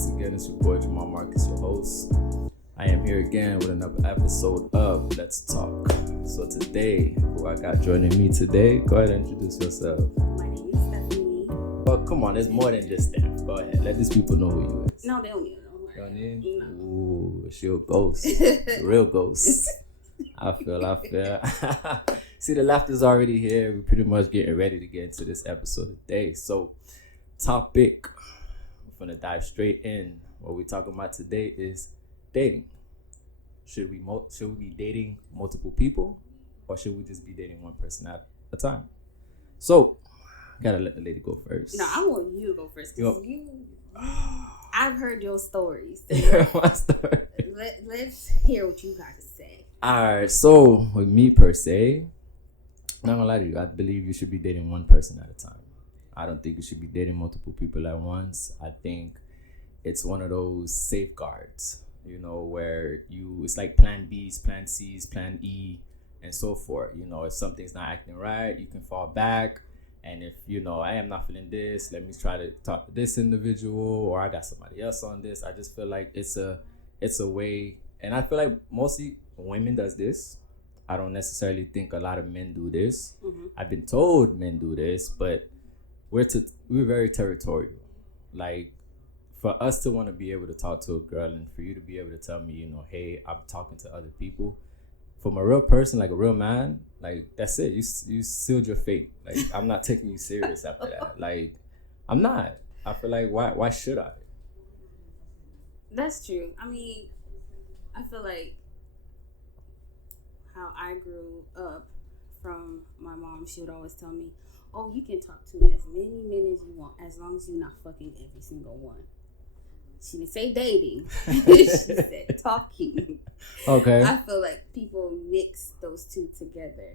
Once again, it's your boy Jamal Marcus, your host. I am here again with another episode of Let's Talk. So today, who I got joining me today, go ahead and introduce yourself. My name is Stephanie. But come on, there's more than just Steph. Go ahead, let these people know who you is. No, they don't need to know. Don't need? No. Ooh, she a ghost. Real ghost. I feel. See, the laughter's already here. We're pretty much getting ready to get into this episode today. So, topic, we're going to dive straight in. What we're talking about today is dating. Should we be dating multiple people, or should we just be dating one person at a time? So, gotta let the lady go first. No, I want you to go first. I've heard your stories. So My story. let's hear what you got to say. Alright, so with me per se, not gonna lie to you, I believe you should be dating one person at a time. I don't think you should be dating multiple people at once. I think it's one of those safeguards, where it's like plan B's, plan C's, plan E, and so forth. If something's not acting right, you can fall back. And if, I am not feeling this, let me try to talk to this individual, or I got somebody else on this. I just feel like it's a way, and I feel like mostly women does this. I don't necessarily think a lot of men do this. Mm-hmm. I've been told men do this, but we're very territorial. Like, for us to want to be able to talk to a girl and for you to be able to tell me, hey, I'm talking to other people, from a real person, like a real man, like, that's it. You sealed your fate. Like, I'm not taking you serious after that. Like, I'm not. I feel like, why should I? That's true. I mean, I feel like how I grew up from my mom, she would always tell me, oh, you can talk to as many men as you want, as long as you're not fucking every single one. She didn't say dating. She said talking. Okay. I feel like people mix those two together.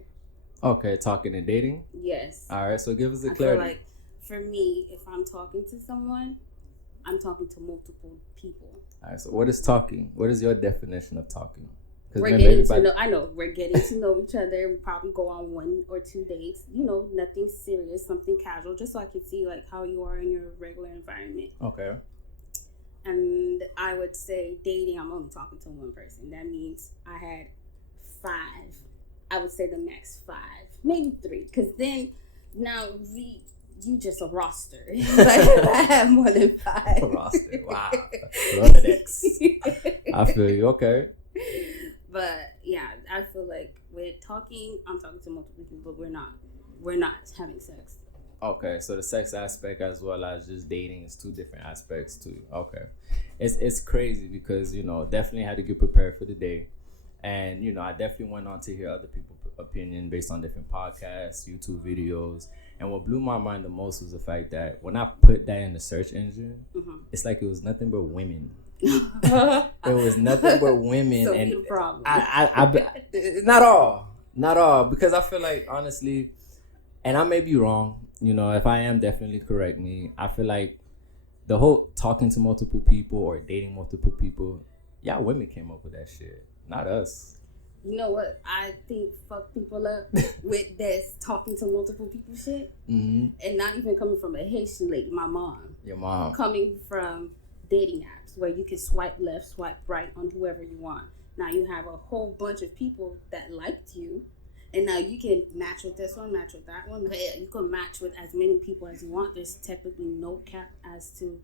Okay, talking and dating? Yes. All right, so give us a clarity. I feel like, for me, if I'm talking to someone, I'm talking to multiple people. All right, so what is talking? What is your definition of talking? We're getting to know each other. We probably go on 1 or 2 dates. Nothing serious, something casual, just so I can see like how you are in your regular environment. Okay. And I would say dating, I'm only talking to one person. That means I had 5. I would say the max 5, maybe 3, because then now you just a roster. But I have more than 5. A roster, wow. Rolodex. I feel you. Okay. But yeah, I feel like with talking, I'm talking to multiple people, but we're not having sex. Okay, so the sex aspect as well as just dating is 2 different aspects too. Okay, it's crazy because definitely had to get prepared for the day, and I definitely went on to hear other people's opinion based on different podcasts, YouTube videos, and what blew my mind the most was the fact that when I put that in the search engine, mm-hmm. It's like it was nothing but women. It was nothing but women. So and the problem. I not all, because I feel like, honestly, and I may be wrong, if I am, definitely correct me. I feel like the whole talking to multiple people or dating multiple people, women came up with that shit, not us. You know what? I think fuck people up with this talking to multiple people shit. Mm-hmm. And not even coming from a Haitian lady, my mom. Your mom. Coming from dating apps where you can swipe left, swipe right on whoever you want. Now you have a whole bunch of people that liked you, and now you can match with this one, match with that one. You can match with as many people as you want. There's technically no cap as to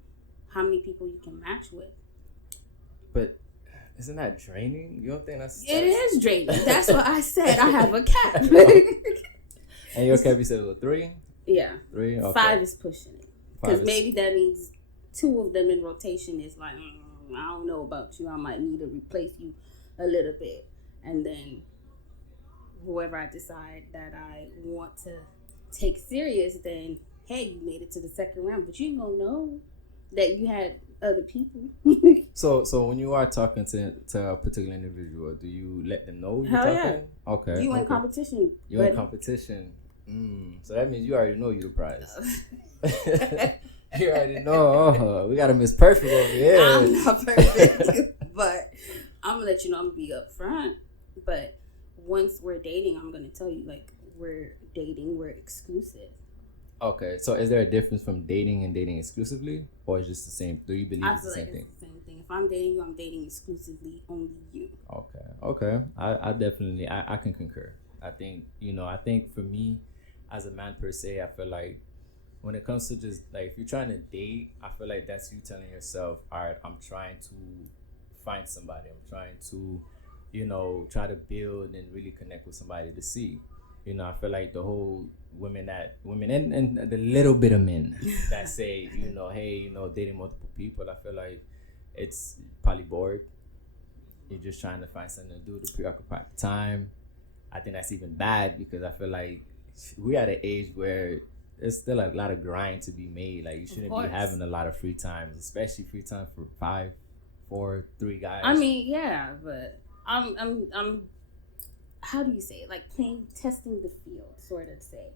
how many people you can match with. But isn't that draining? You don't think that's... It is draining. That's what I said. I have a cap. And your cap, you said it was 3? Yeah. 3? Okay. 5 is pushing it. Because maybe that means 2 of them in rotation is like, I don't know about you. I might need to replace you a little bit. And then whoever I decide that I want to take serious, then, hey, you made it to the second round. But you ain't going to know that you had other people. So when you are talking to a particular individual, do you let them know you're talking? Yeah. Okay. You in competition. You're in competition. So that means you already know you're the prize. You already know. We got a Miss Perfect over here. I'm not perfect, but I'm gonna let you know. I'm gonna be upfront. But once we're dating, I'm gonna tell you, like, we're dating, we're exclusive. Okay, so is there a difference from dating and dating exclusively, or is it just the same? Do you believe it's the same thing? It's the same thing. If I'm dating you, I'm dating exclusively only you. Okay. I definitely I can concur. I think I think for me, as a man per se, I feel like when it comes to just like if you're trying to date, I feel like that's you telling yourself, all right, I'm trying to find somebody. I'm trying to, try to build and really connect with somebody to see. I feel like the whole women and the little bit of men that say, hey, dating multiple people, I feel like it's probably bored. You're just trying to find something to do to preoccupy the time. I think that's even bad because I feel like we at an age where there's still a lot of grind to be made. Like you shouldn't be having a lot of free time, especially free time for 5, 4, 3 guys. I mean, yeah, but I'm how do you say it? Like testing the field, sort of say.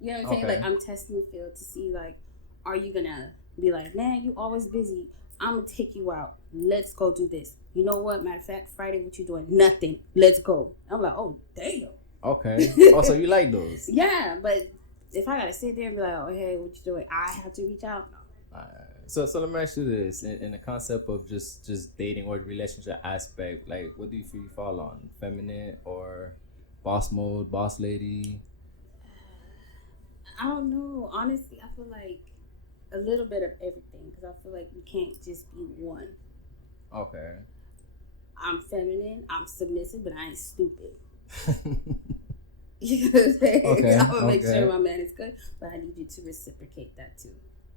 You know what I'm saying? Like I'm testing the field to see like, are you gonna be like, man, you always busy. I'm gonna take you out. Let's go do this. You know what? Matter of fact, Friday, what you doing? Nothing. Let's go. I'm like, oh damn. Okay. Also, you like those? Yeah, but if I gotta sit there and be like, oh hey, what you doing? I have to reach out. No. So let me ask you this: in the concept of just dating or relationship aspect, like what do you feel you fall on? Feminine or boss mode, boss lady? I don't know. Honestly, I feel like a little bit of everything because I feel like you can't just be one. Okay. I'm feminine. I'm submissive, but I ain't stupid. You know what I'm saying? Okay. I'm gonna make sure my man is good, but I need you to reciprocate that too.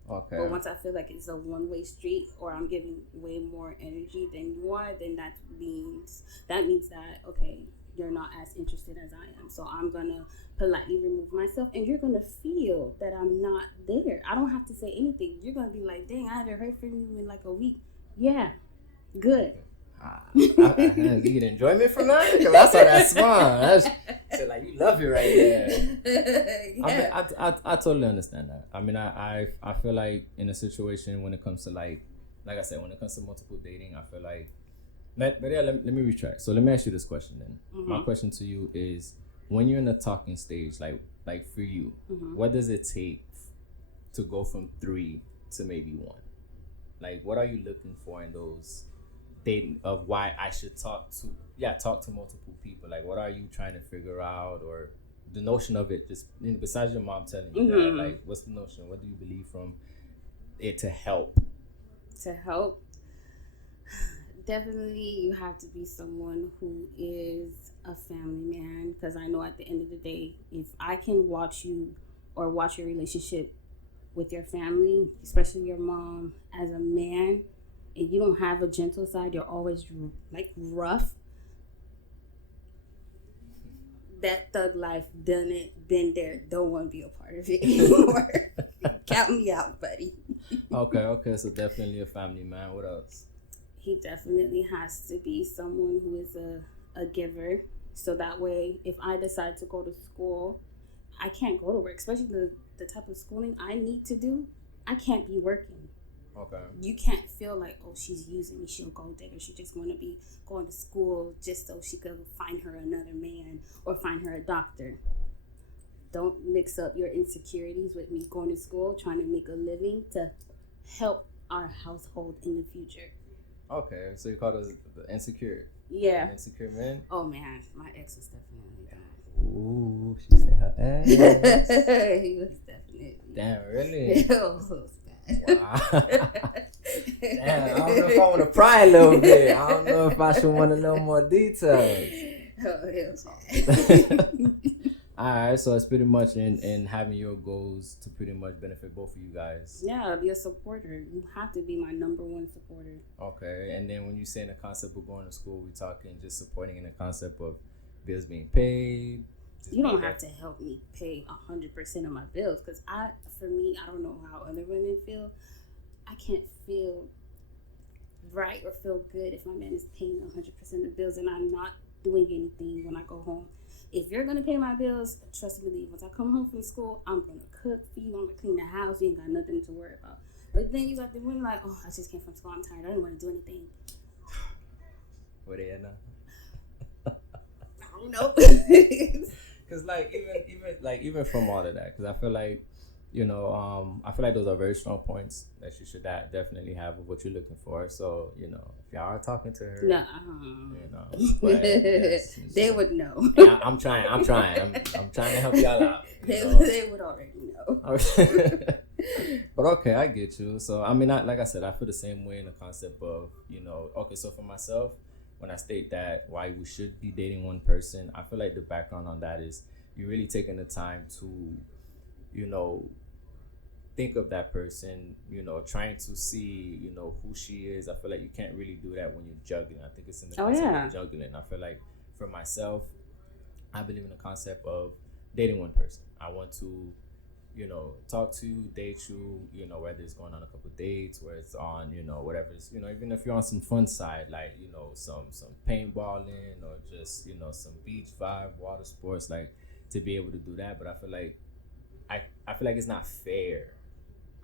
Okay. But once I feel like it's a one-way street, or I'm giving way more energy than you are, then that means that okay, you're not as interested as I am. So I'm gonna politely remove myself, and you're gonna feel that I'm not there. I don't have to say anything. You're gonna be like, "Dang, I haven't heard from you in like a week." Yeah, good. You get enjoyment from that? Because I saw that smile. That's like you love it right there. Yeah. I totally understand that. I mean, I feel like in a situation when it comes to like I said, when it comes to multiple dating, I feel like. But yeah, let me retract. So let me ask you this question then. Mm-hmm. My question to you is, when you're in the talking stage, like for you, what does it take to go from 3 to maybe 1? Like, what are you looking for in those dating of why I should talk to multiple people? Like, what are you trying to figure out, or the notion of it? Just besides your mom telling you that, like, what's the notion? What do you believe from it to help? To help. Definitely, you have to be someone who is a family man, because I know at the end of the day, if I can watch you or watch your relationship with your family, especially your mom, as a man, and you don't have a gentle side, you're always like rough. That thug life done it, been there, don't want to be a part of it anymore. Count me out, buddy. Okay, so definitely a family man. What else? He definitely has to be someone who is a giver. So that way, if I decide to go to school, I can't go to work, especially the type of schooling I need to do. I can't be working. Okay. You can't feel like, oh, she's using me, she'll go there. She just want to be going to school just so she could find her another man or find her a doctor. Don't mix up your insecurities with me going to school, trying to make a living to help our household in the future. Okay, so you call those the insecure? Yeah. Insecure men? Oh man, my ex was definitely that. Ooh, she said her ex. He was definitely. Damn, really? Wow. Damn, I don't know if I want to pry a little bit. I don't know if I should want to know more details. Oh, hell. Alright, so it's pretty much in having your goals to pretty much benefit both of you guys. Yeah, be a supporter. You have to be my number one supporter. Okay, and then when you say in the concept of going to school, we're talking just supporting in the concept of bills being paid. You don't have to help me pay 100% of my bills, because for me, I don't know how other women feel. I can't feel right or feel good if my man is paying 100% of bills and I'm not doing anything when I go home. If you're gonna pay my bills, trust and believe. Once I come home from school, I'm gonna cook for you. I'm gonna clean the house. You ain't got nothing to worry about. But then you got the women like, oh, I just came from school. I'm tired. I didn't want to do anything. Where they at now? I don't know. Cause like even from all of that, cause I feel like I feel like those are very strong points that you should definitely have of what you're looking for. So, if y'all are talking to her, no, but, yes, they would know. Yeah, I'm trying I'm trying to help y'all out. They would already know. But okay, I get you. So I mean, like I said, I feel the same way in the concept of, okay, so for myself, when I state that why we should be dating one person, I feel like the background on that is you're really taking the time to, think of that person, trying to see, who she is. I feel like you can't really do that when you're juggling. I think it's in the concept of juggling. I feel like for myself, I believe in the concept of dating one person. I want to, talk to you, date you, whether it's going on a couple of dates, where it's on, whatever it's, even if you're on some fun side, like, some paintballing or just, some beach vibe, water sports, like to be able to do that. But I feel like I feel like it's not fair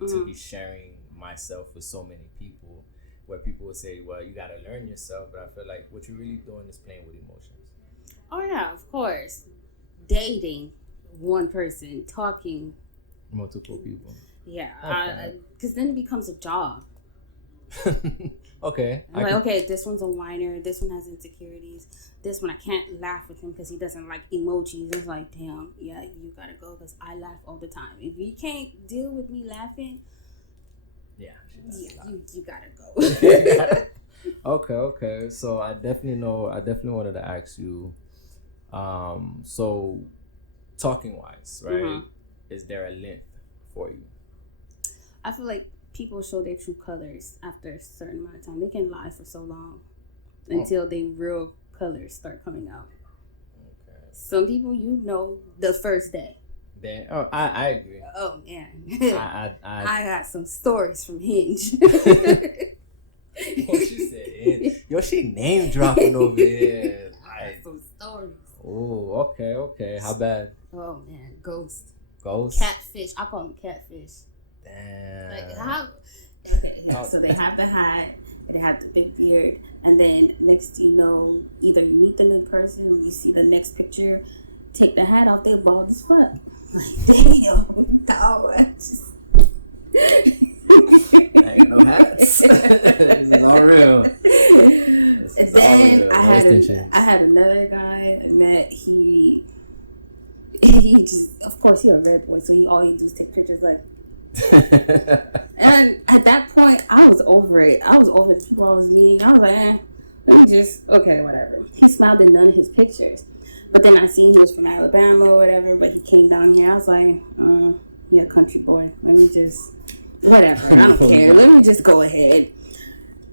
to be sharing myself with so many people, where people would say, well, you got to learn yourself. But I feel like what you're really doing is playing with emotions. Oh, yeah, of course. Dating one person, talking multiple people. Yeah, because then it becomes a job. Okay. Okay, this one's a whiner. This one has insecurities. This one I can't laugh with him because he doesn't like emojis. It's like, damn, yeah, you gotta go because I laugh all the time. If you can't deal with me laughing, you gotta go. Okay. So I definitely wanted to ask you. So talking wise, right? Mm-hmm. Is there a length for you? I feel like people show their true colors after a certain amount of time. They can lie for so long until their real colors start coming out. Okay. Some people, the first day. Then, I agree. Oh, yeah. I got some stories from Hinge. What she said? Yo, she name dropping over here. I got some stories. Oh, okay. How bad? Oh, man. Ghost. Catfish. I call them catfish. Damn. Like how? Okay, yeah. So they have the hat, and they have the big beard, and then next you know, either you meet them in person or you see the next picture, take the hat off, they bald as fuck. Like damn, dog. I ain't no hats. This is all real. And then I had another guy I met. He just, of course, he a red boy, so he all he do is take pictures like. And at that point, I was over it. I was over the people I was meeting. I was like, let me just, okay, whatever. He smiled in none of his pictures. But then I seen he was from Alabama or whatever, but he came down here. I was like, he a country boy. Let me just, whatever. I don't care. Let me just go ahead.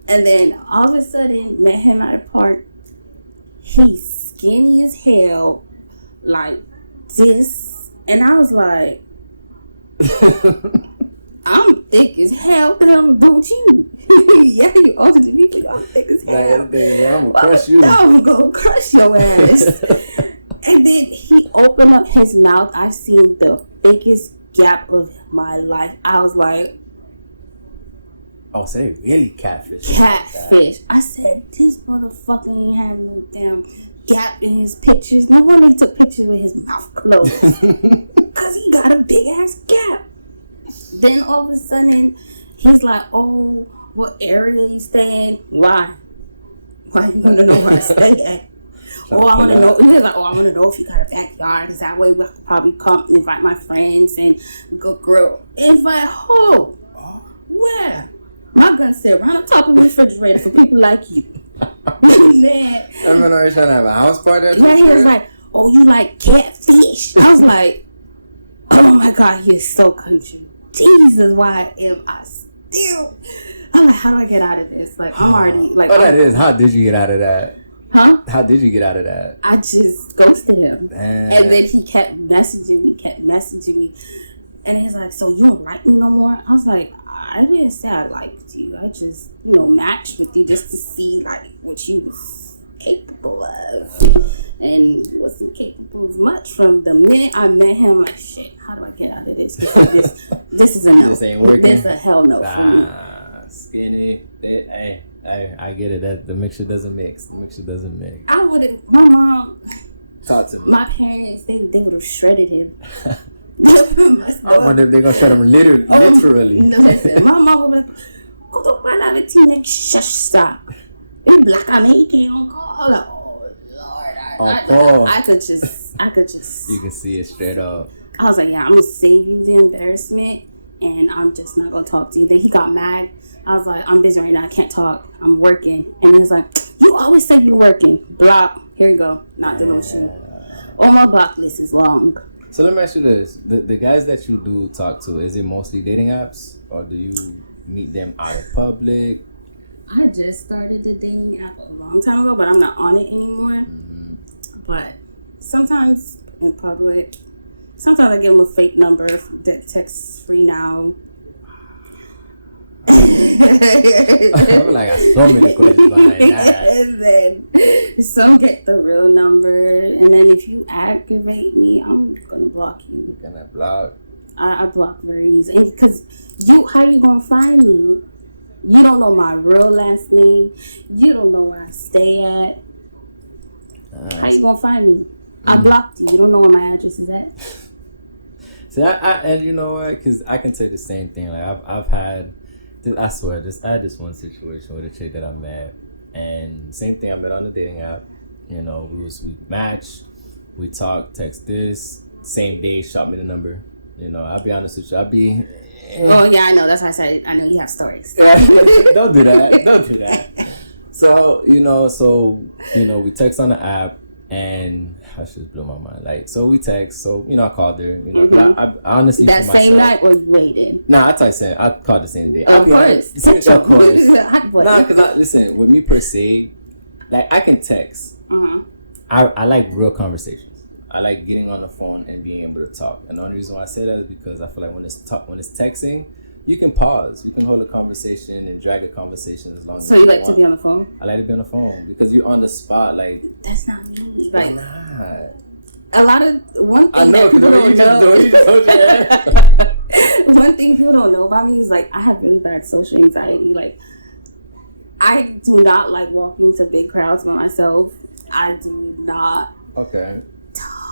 And then all of a sudden, met him at a park. He's skinny as hell, like this. And I was like, I'm thick as hell, but I'm gonna do with you. Yeah, you older than me, but y'all thick as hell. I'm gonna crush you. I'm gonna crush your ass. And then he opened up his mouth. I seen the biggest gap of my life. I was like, oh, so they really catfish. Catfish. I said, this motherfucker ain't having no damn gap in his pictures. No wonder he took pictures with his mouth closed. Because he got a big ass gap. Then all of a sudden, he's like, oh, what area you stay in? Why you want to know where I stay at? I want to know. He was like, I want to know if you got a backyard. Because that way we could probably come invite my friends and go grill. Invite who? Where? My gun sit right on top of the refrigerator for people like you. Man. I'm not always trying to have a house party. Yeah, he was like, oh, you like catfish? I was like, oh my God, he is so country. Jesus, why am I still? I'm like, how do I get out of this? Like, I'm already like. Oh, that is. How did you get out of that? Huh? How did you get out of that? I just ghosted him, and then he kept messaging me, and he's like, "So you don't like me no more?" I was like, "I didn't say I liked you. I just, matched with you just to see like what you was capable of." And he wasn't capable of much from the minute I met him. Like, shit, how do I get out of this? This is a no. This ain't working. This a hell no for me. Skinny. Hey, I get it. That the mixture doesn't mix. I wouldn't. My mom. Talk to me. My parents, they would have shredded him. I wonder if they're gonna shut them literally. Listen, my mom was like, "Go to my life, teenage shush stop." It's black American on call. Like, oh Lord, I could just. You can see it straight up. I was like, yeah, I'm gonna save you the embarrassment, and I'm just not gonna talk to you. Then he got mad. I was like, I'm busy right now. I can't talk. I'm working. And he's like, you always say you're working. Block. Here you go. Not doing no shit. Oh, my block list is long. So let me ask you this: the guys that you do talk to, is it mostly dating apps, or do you meet them out in public? I just started the dating app a long time ago, but I'm not on it anymore. Mm-hmm. But sometimes in public, sometimes I give them a fake number that texts free now. I'm like, I so many questions behind that. And then some get the real number, and then if you aggravate me, I'm gonna block you. You're gonna block? I block very easy because how you gonna find me? You don't know my real last name. You don't know where I stay at. How you gonna find me? I blocked you. You don't know where my address is at. See, and you know what? Because I can say the same thing. Like I've had. I swear, I had this one situation with a chick that I met, and same thing. I met on the dating app. You know, we matched, we talked, text this, same day, shot me the number. You know, I'll be honest with you, Oh yeah, I know. That's why I said I know you have stories. Don't do that. So we text on the app, and I just blew my mind. Like, so we text. So I called her. But I honestly, that same night or waited. Nah, I called the same day. Of course. Of course. Nah, because listen, with me per se, like I can text. I like real conversations. I like getting on the phone and being able to talk. And the only reason why I say that is because I feel like when it's texting, you can pause. You can hold a conversation and drag a conversation as long as you want. So you like to be on the phone? I like to be on the phone because you're on the spot. Like, that's not me. Like, not? A lot of one thing that people don't know. One thing people don't know about me is like I have really bad social anxiety. Like, I do not like walking to big crowds by myself. I do not. Okay.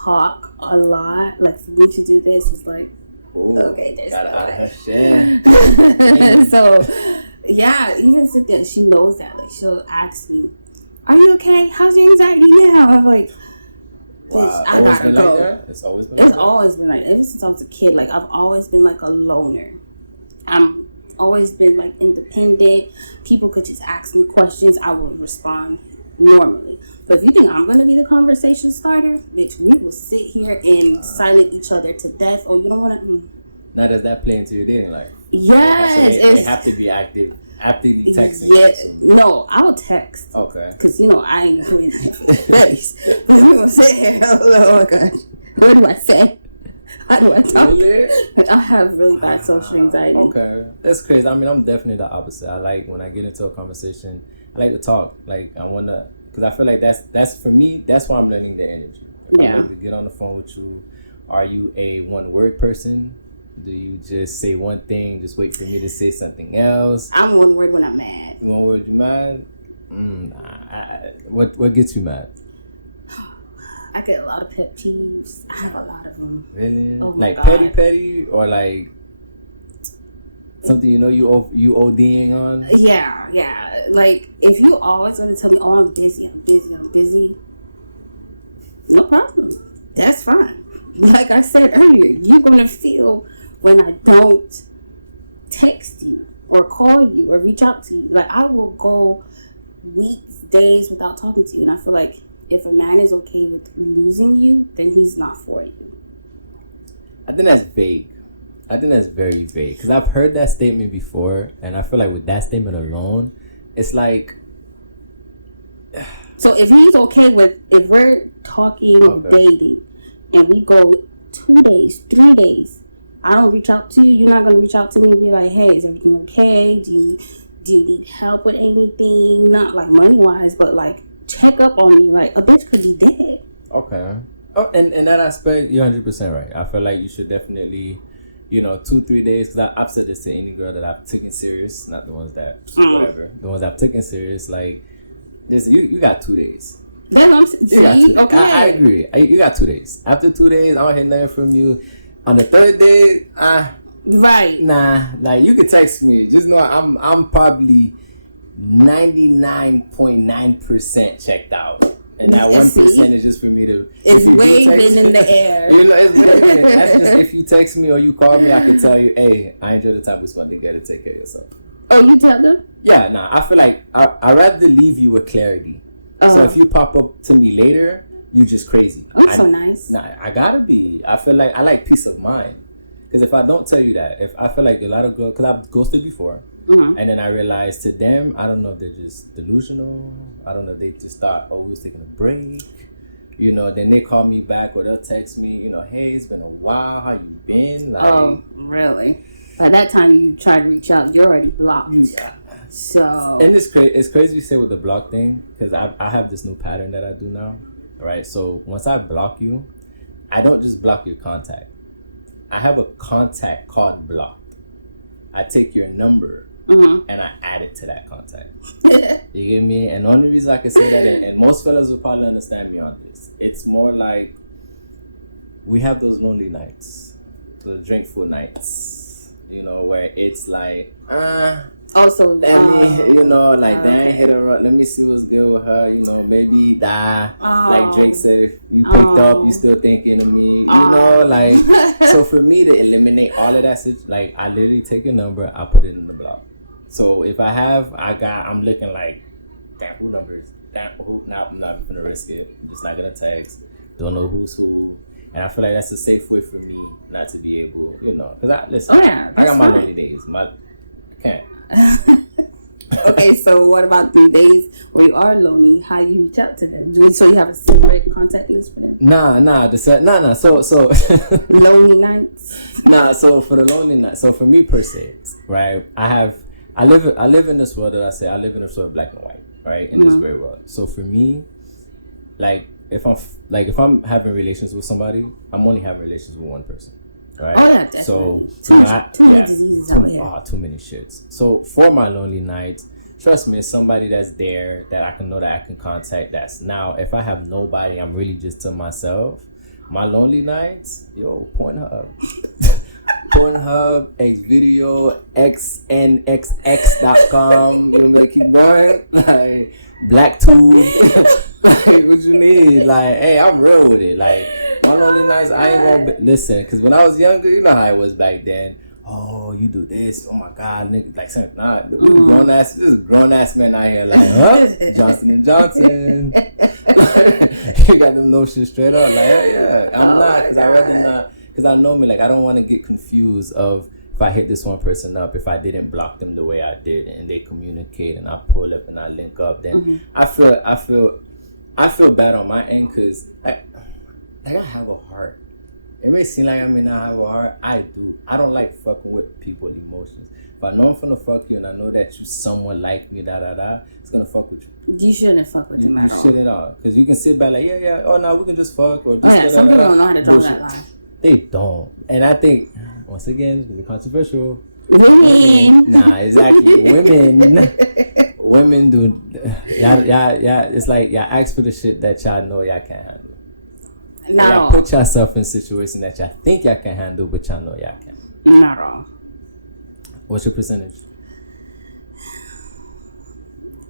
Talk a lot. Like, for me to do this is like, ooh, okay, there's no. So yeah, even Cynthia, she knows that. Like, she'll ask me, are you okay? How's your anxiety now? I'm like, bitch, I gotta go. Like it's always been like ever since I was a kid. Like, I've always been like a loner. I'm always been like independent. People could just ask me questions, I would respond normally. But if you think I'm gonna be the conversation starter, bitch, we will sit here and silent each other to death. Oh, you don't wanna. Now does that play into your dating life? Yes, so they have to be actively texting. Yeah, no, I'll text. Okay. Because I ain't doing that for face. I'm gonna sit here. Oh my god, what do I say? How do I talk? Really? I have really bad social anxiety. Okay, that's crazy. I mean, I'm definitely the opposite. I like when I get into a conversation, I like to talk. Like, I wanna, because I feel like that's for me. That's why I'm learning the energy. If I'm able to get on the phone with you, are you a one word person? Do you just say one thing, just wait for me to say something else? I'm one word when I'm mad. One word, you mad? What gets you mad? I get a lot of pet peeves. I have a lot of them. Really? Oh like God. petty, or like something you ODing on? Yeah. Like, if you always want to tell me, oh, I'm busy, no problem. That's fine. Like I said earlier, you're gonna feel when I don't text you or call you or reach out to you. Like, I will go weeks, days without talking to you, and I feel like if a man is okay with losing you, then he's not for you. I think that's vague. I think that's very vague, because I've heard that statement before, and I feel like with that statement alone, it's like. So if he's okay with, if we're talking, dating, and we go 2 days, 3 days, I don't reach out to you, you're not going to reach out to me and be like, hey, is everything okay? Do you need help with anything? Not like money-wise, but like check up on me. Like, a bitch could be dead. Okay. Oh, and in that aspect, you're 100% right. I feel like you should definitely, 2-3 days, because I've said this to any girl that I've taken serious, not the ones that, whatever, the ones that I've taken serious, like, this, you got 2 days. Okay. I agree. You got 2 days. After 2 days, I don't hear nothing from you. On the third day, right. Nah, like you can text me. Just know I'm probably 99.9% checked out. And that 1% is just for me to. It's waving in the air. You know, it's waving. That's just if you text me or you call me, I can tell you, hey, I enjoy the time we spent together. Take care of yourself. Oh, you tell them? Yeah, nah. I feel like I'd rather leave you with clarity. So if you pop up to me later, you just crazy. So nice. Nah, I gotta be. I feel like I like peace of mind. Because if I don't tell you that, if I feel like a lot of girls, because I've ghosted before, and then I realized to them, I don't know if they're just delusional. I don't know if they just thought, oh, we was taking a break. You know, then they call me back or they'll text me, you know, hey, it's been a while. How you been? Like, oh, really? By that time you try to reach out, you're already blocked. Yeah. So. And it's crazy you say with the block thing, because I have this new pattern that I do now, right? So once I block you, I don't just block your contact. I have a contact called blocked. I take your number and I add it to that contact. You get me? And the only reason I can say that, and most fellas will probably understand me on this, it's more like we have those lonely nights, those drinkful nights, you know, where it's like, also, you know, like, damn, hit her up. Let me see what's good with her. You know, maybe die. Like Drake said, you picked up, you still thinking of me. You know, like, so for me to eliminate all of that, like, I literally take a number, I put it in the block. So if I'm looking like, damn, who number is that? Who? I'm not gonna risk it. I'm just not gonna text. Don't know who's who. And I feel like that's a safe way for me not to be able, you know, because I got my lonely days. I can't. Okay, so what about the days where you are lonely? How you reach out to them? So you have a separate contact list for them? Nah. So lonely nights. Nah, so for the lonely night. So for me per se, right? I live in this world that I say I live in a sort of black and white, right? In this gray world. So for me, like if I'm having relations with somebody, I'm only having relations with one person. Right. Oh, yeah, definitely. So too many diseases out here. Too many shits. So for my lonely nights, trust me, it's somebody that's there that I can know that I can contact. That's now if I have nobody, I'm really just to myself. My lonely nights, Pornhub, Pornhub, Xvideo, xnxx.com. You know, keep going. Like BlackTube. Like what you need? Like, hey, I'm real with it. Like. My lonely nights, I ain't gonna listen, because when I was younger, you know how it was back then. Oh, you do this. Oh my God, nigga. Like, nah, this is grown ass man out here. Like, huh? Johnson & Johnson. You got them notions straight up. Like, yeah. I'm not, because I rather not, because I know me. Like, I don't want to get confused of if I hit this one person up, if I didn't block them the way I did, and they communicate, and I pull up and I link up, then I feel bad on my end, because I have a heart. It may seem like I may not have a heart. I do. I don't like fucking with people's emotions. If I know I'm finna fuck you and I know that you somewhat like me, it's gonna fuck with you. You shouldn't fuck with them at all. You shouldn't at all. Because you can sit back like, yeah, oh no, we can just fuck. Or just some people don't know how to draw that line. They don't. And I think, once again, it's gonna be controversial. Women. Nah, exactly. Women do. Yeah, it's like, y'all ask for the shit that y'all know y'all can't handle. Not all. Put yourself in a situation that y'all think y'all can handle, but y'all know y'all can't. Not all. What's your percentage?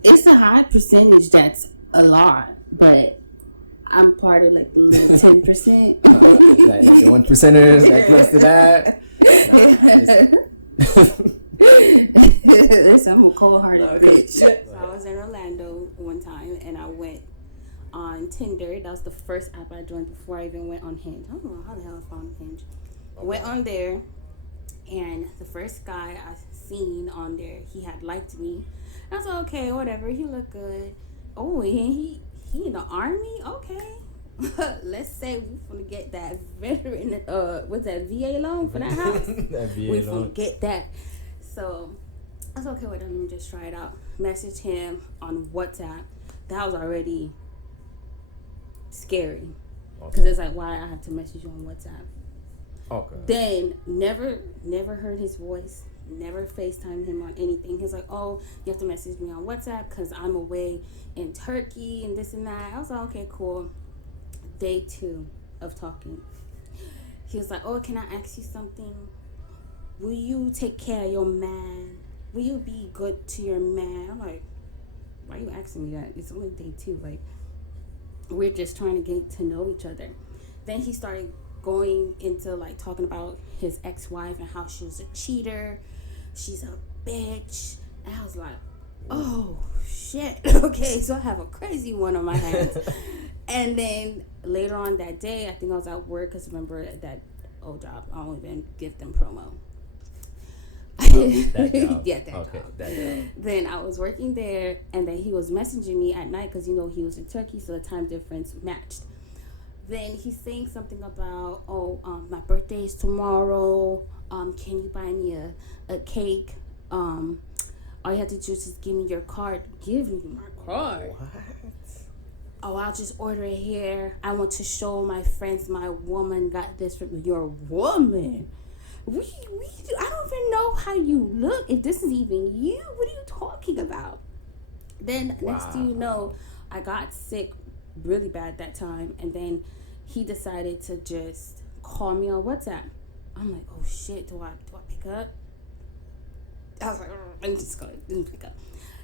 It's a high percentage that's a lot, but I'm part of like the little 10%. Like the 1%ers that close to that. Listen, I'm a cold-hearted bitch. So I was in Orlando one time, and I went on Tinder. That was the first app I joined before I even went on Hinge. I don't know how the hell I found Hinge. I went on there, and the first guy I seen on there, he had liked me. I was like, okay, whatever. He looked good. Oh, he in the army? Okay. Let's say we finna get that veteran, what's that, VA loan for that house? That VA we loan. finna get that. So I was okay with him. Let me just try it out. Message him on WhatsApp. That was already scary, because it's like, why I have to message you on WhatsApp? Okay. Then never heard his voice, never FaceTimed him on anything. He's like, oh, you have to message me on WhatsApp because I'm away in Turkey and this and that. I was like, okay, cool. Day 2 of talking, he was like, oh, can I ask you something? Will you take care of your man? Will you be good to your man? I'm like, why are you asking me that? It's only day 2. Like, we're just trying to get to know each other. Then he started going into like talking about his ex-wife and how she was a cheater. She's a bitch. And I was like, oh shit. Okay, so I have a crazy one on my hands. And then later on that day, I think I was at work because remember that old job, I don't even give them promo. That job. Yeah, that job. Then I was working there, and then he was messaging me at night because, you know, he was in Turkey, so the time difference matched. Then he's saying something about, my birthday is tomorrow. Can you buy me a cake? All you have to do is just give me your card. Give me my card. What? Oh, I'll just order it here. I want to show my friends my woman got this from your woman. I don't even know how you look. If this is even you, what are you talking about? Then next thing you know, I got sick really bad that time, and then he decided to just call me on WhatsApp. I'm like, oh shit, do I pick up? I was like, I'm just going to pick up.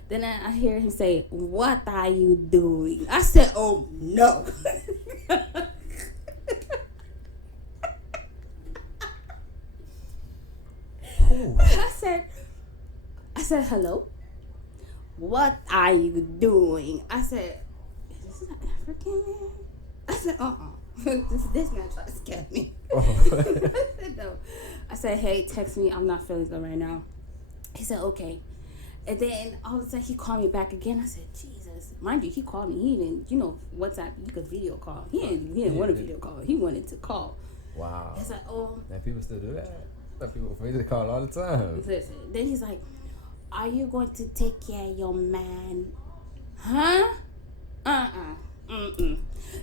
Then I hear him say, what are you doing? I said, oh no. I said, hello? What are you doing? I said, is this an African man? I said, this man tried to scare me. I said, no. I said, hey, text me. I'm not feeling good right now. He said, okay. And then all of a sudden he called me back again. I said, Jesus. Mind you, he called me. He didn't, WhatsApp, you could video call. He didn't want a video call. He wanted to call. Wow. He's like, Now people still do that. People afraid to call all the time. Listen. Then he's like, are you going to take care of your man? Huh?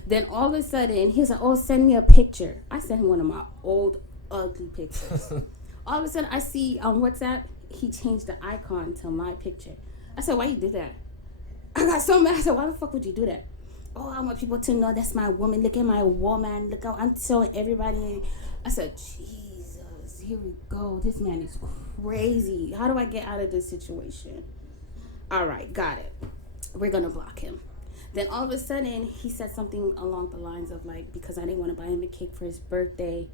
Then all of a sudden, he was like, send me a picture. I sent him one of my old, ugly pictures. All of a sudden, I see on WhatsApp, he changed the icon to my picture. I said, why you did that? I got so mad. I said, why the fuck would you do that? Oh, I want people to know that's my woman. Look at my woman. Look how I'm showing everybody. I said, Jesus, here we go. This man is crazy. How do I get out of this situation? All right, got it. We're going to block him. Then all of a sudden, he said something along the lines of like, because I didn't want to buy him a cake for his birthday.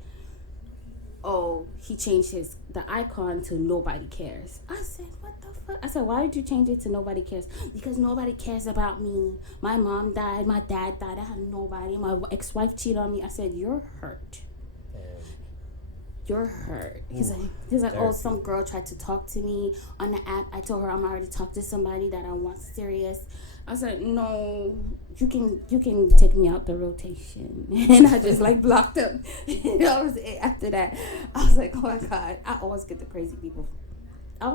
Oh, he changed the icon to nobody cares. I said, what the fuck? I said, why did you change it to nobody cares? Because nobody cares about me. My mom died. My dad died. I had nobody. My ex-wife cheated on me. I said, you're hurt. You're hurt. He's like, some girl tried to talk to me on the app. I told her I'm already talked to somebody that I want serious. I said, no, you can take me out the rotation. And I just like blocked him. And that was it. After that, I was like, oh my God, I always get the crazy people. Damn,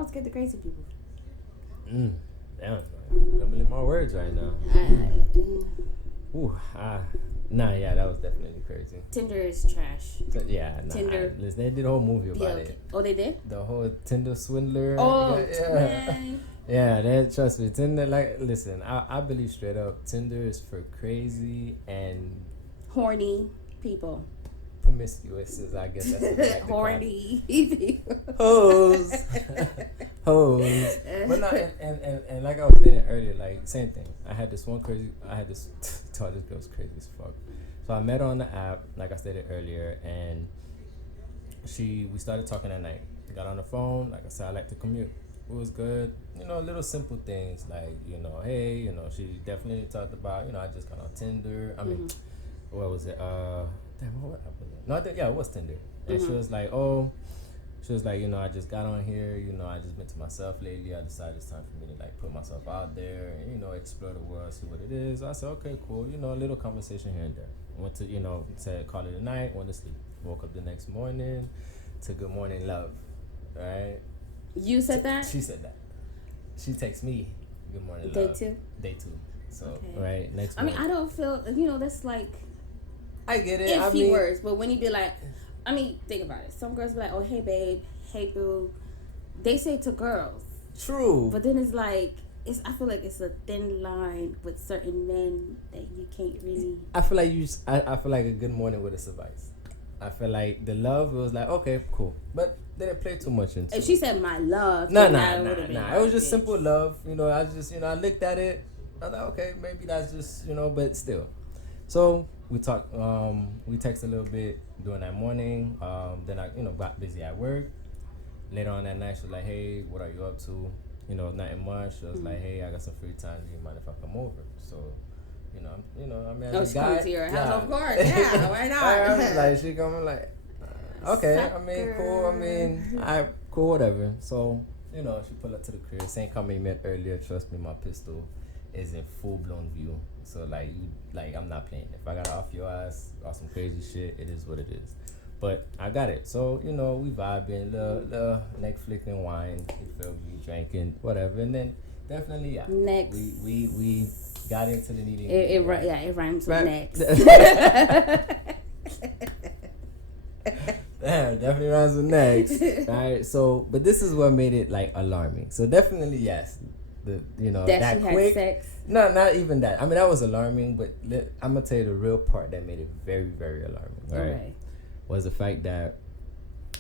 I'm in my words right now. That was definitely crazy. Tinder is trash. Tinder. They did a whole movie about it. Oh, they did? The whole Tinder swindler. Oh, man. Yeah, trust me. Tinder, listen, I believe straight up, Tinder is for crazy and horny people. Promiscuous is, I guess, that's what they like to horny people. Hoes. But no, and like I was saying earlier, like, same thing. I had this girl's crazy as fuck. So I met her on the app, like I stated earlier, and we started talking at night. We got on the phone, like I said, I like to commute. It was good, little simple things like, hey, she definitely talked about, I just got on Tinder. I mean, what was it? What app was it? No, it was Tinder. And she was like, I just got on here, I just been to myself lately. I decided it's time for me to like put myself out there and, explore the world, see what it is. I said, okay, cool, a little conversation here and there. Went to, said call it a night, went to sleep. Woke up the next morning to good morning love, right? You said that? She said that. She texts me, good morning Day love. Day 2. So, okay. Right, next morning. I mean, I don't feel, that's like... I get it. Iffy words, but when he be like... think about it. Some girls be like, oh, hey, babe. Hey, boo. They say it to girls. True. But then it's like... I feel like it's a thin line with certain men that you can't really... I feel like I feel like a good morning would have sufficed. I feel like the love was like, okay, cool, but didn't play too much into If it. she said my love, Nah. it was just simple love. I just, I looked at it. I was like, okay, maybe that's just, but still. So we talked. We texted a little bit during that morning. Then I, got busy at work. Later on that night, she was like, hey, what are you up to? Nothing much. She was like, hey, I got some free time. Do you mind if I come over? So, I mean, as a she guy, comes to your house, of course. Yeah, why not? I was like, she coming like, okay. Sucker. I mean, cool. I mean, cool, whatever. So, she pulled up to the crib. Same company met earlier. Trust me, my pistol is in full blown view. So I'm not playing. If I gotta off your ass or some crazy shit, it is what it is. But I got it. So, we vibing, the Netflix and wine, you feel me, drinking, whatever. And then definitely, yeah. Next. We got into the needing. It rhymes with next. Damn, definitely rhymes with next. Right. So, but this is what made it like alarming. So definitely yes. That quick. Sex. No, not even that. I mean, that was alarming, but I'm gonna tell you the real part that made it very, very alarming. Right. Okay. Was the fact that,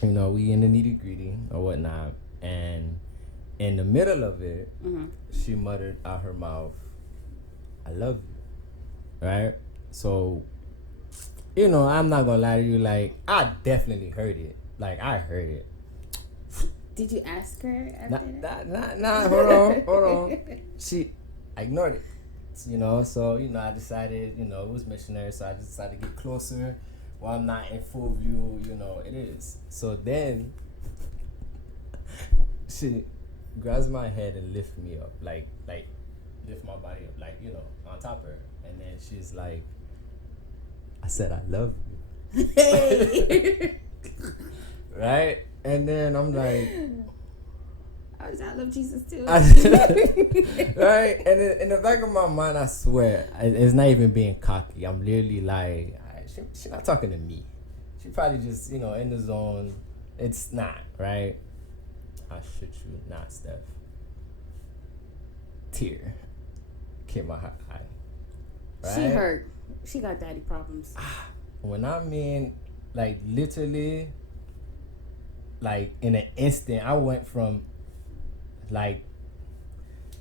we in the nitty gritty or whatnot, and in the middle of it, she muttered out her mouth, "I love you," right? So, I'm not gonna lie to you, like, I definitely heard it. Like, I heard it. Did you ask her after that? Nah, hold on. I ignored it. So, I decided, it was missionary, so I just decided to get closer. While I'm not in full view, it is. So then she grabs my head and lifts me up, like lift my body up, like, on top of her. And then she's like, I said, I love you. Hey. Right? And then I'm like, I love Jesus too. Right? And in the back of my mind, I swear, it's not even being cocky. I'm literally like, she's not talking to me. She probably just, in the zone. It's not, right? I shit you not, Steph. Tear came out her eye. Right? She hurt. She got daddy problems. When I mean, like, literally, like, in an instant, I went from, like,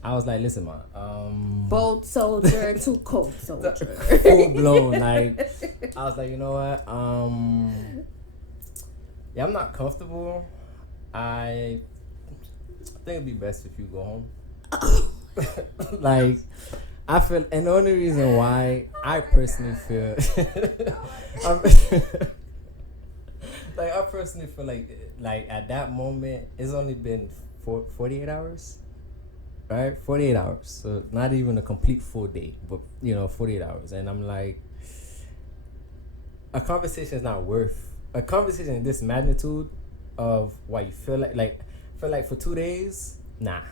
I was like, listen, man. Bold soldier to cold soldier. Full blown. Like, I was like, you know what? Yeah, I'm not comfortable. I think it'd be best if you go home. Like, I feel, and the only reason why I personally feel, like, I personally feel like at that moment, it's only been 48 hours. Right? 48 hours. So not even a complete full day, but 48 hours. And I'm like, a conversation is not worth a conversation in this magnitude of why you feel like for 2 days, nah.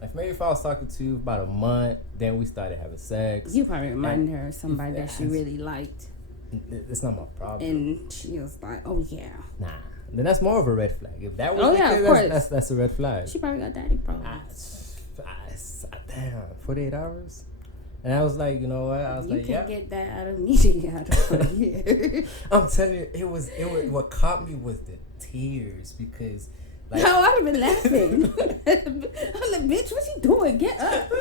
Like, maybe if I was talking to you about a month, then we started having sex. You probably reminded her of somebody that she really liked. It's not my problem. And she was like, oh yeah. Nah. Then that's more of a red flag. If that was the case, that's a red flag. She probably got daddy problems. Damn, 48 hours? And I was like, you know what? I was you like, yeah. You can get that out of me out of here. I'm telling you, it was what caught me was the tears, because like, no, I'd have been laughing. I'm like, bitch, what you doing? Get up.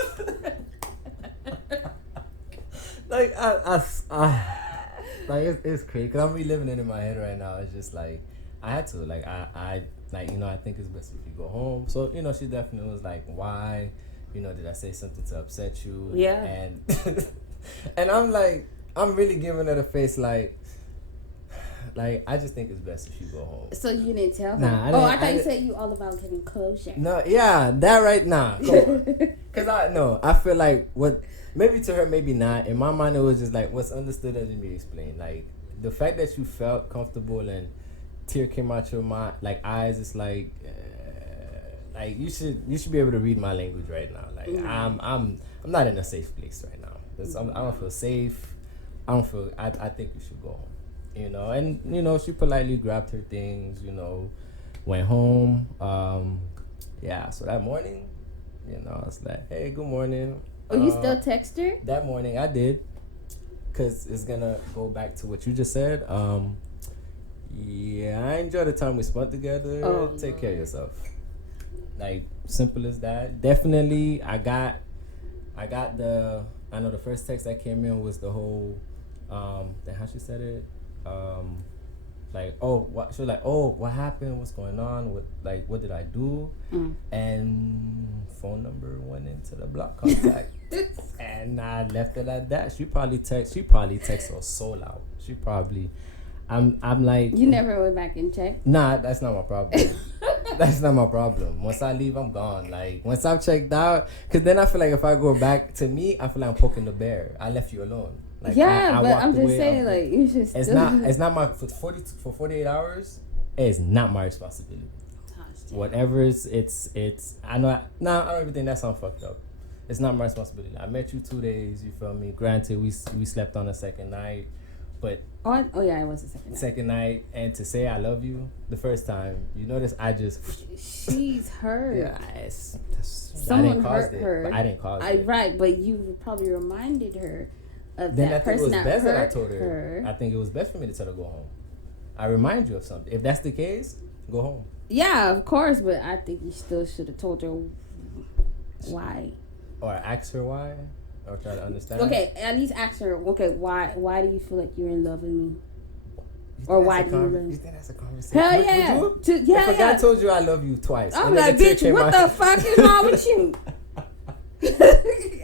Like, I like, it's crazy, because I'm reliving it in my head right now. It's just like, I had to, like, I like, I think it's best if you go home. So, she definitely was like, why? Did I say something to upset you? Yeah. And and I'm like, I'm really giving her the face like I just think it's best if you go home. So you didn't tell her? Nah, I thought you said you all about getting closure. No, yeah, that right now. Come on. Because I feel like what, maybe to her, maybe not. In my mind, it was just like, what's understood doesn't be explained. Like, the fact that you felt comfortable and tear came out your mind, like, eyes, it's like, like, you should be able to read my language right now. Like, I'm not in a safe place right now. I don't feel safe. I think you should go home. And she politely grabbed her things. Went home. Yeah. So that morning, I was like, hey, good morning. Oh, you still text her? That morning I did, because it's gonna go back to what you just said. Yeah, I enjoy the time we spent together. Oh, Take Lord. care of yourself. Like, simple as that. Definitely, I got the. I know the first text that came in was the whole, how she said it, like, oh, what, she was like, oh, what happened? What's going on? What did I do? And phone number went into the block contact, and I left it at that. She probably text her soul out. She probably, I'm like, You never went back and checked? nah, that's not my problem. That's not my problem. Once I leave, I'm gone. Like, once I've checked out, because then I feel like if I go back to me, I feel like I'm poking the bear. I left you alone. Like, yeah, I but walked I'm just away, saying, like, you should still... it's not my, for 48 hours, it's not my responsibility. Whatever it's, I know, I don't even think that sounds fucked up. It's not my responsibility. I met you 2 days, you feel me? Granted, we slept on the second night, but... Oh yeah, it was the second night. And to say I love you the first time, you notice I just... She's hurt. Yeah, someone hurt her. But I didn't cause it. Right, but you probably reminded her of then that I think person it was best that I hurt told her. I think it was best for me to tell her to go home. I remind you of something. If that's the case, go home. Yeah, of course, but I think you still should have told her why. Or ask her why. Or try to understand. Okay, at least ask her, okay, why do you feel like you're in love with me? Or why do you love me? You think that's a conversation? Hell yeah. If a guy told you I love you twice. I'm like, bitch, what the fuck is wrong with you?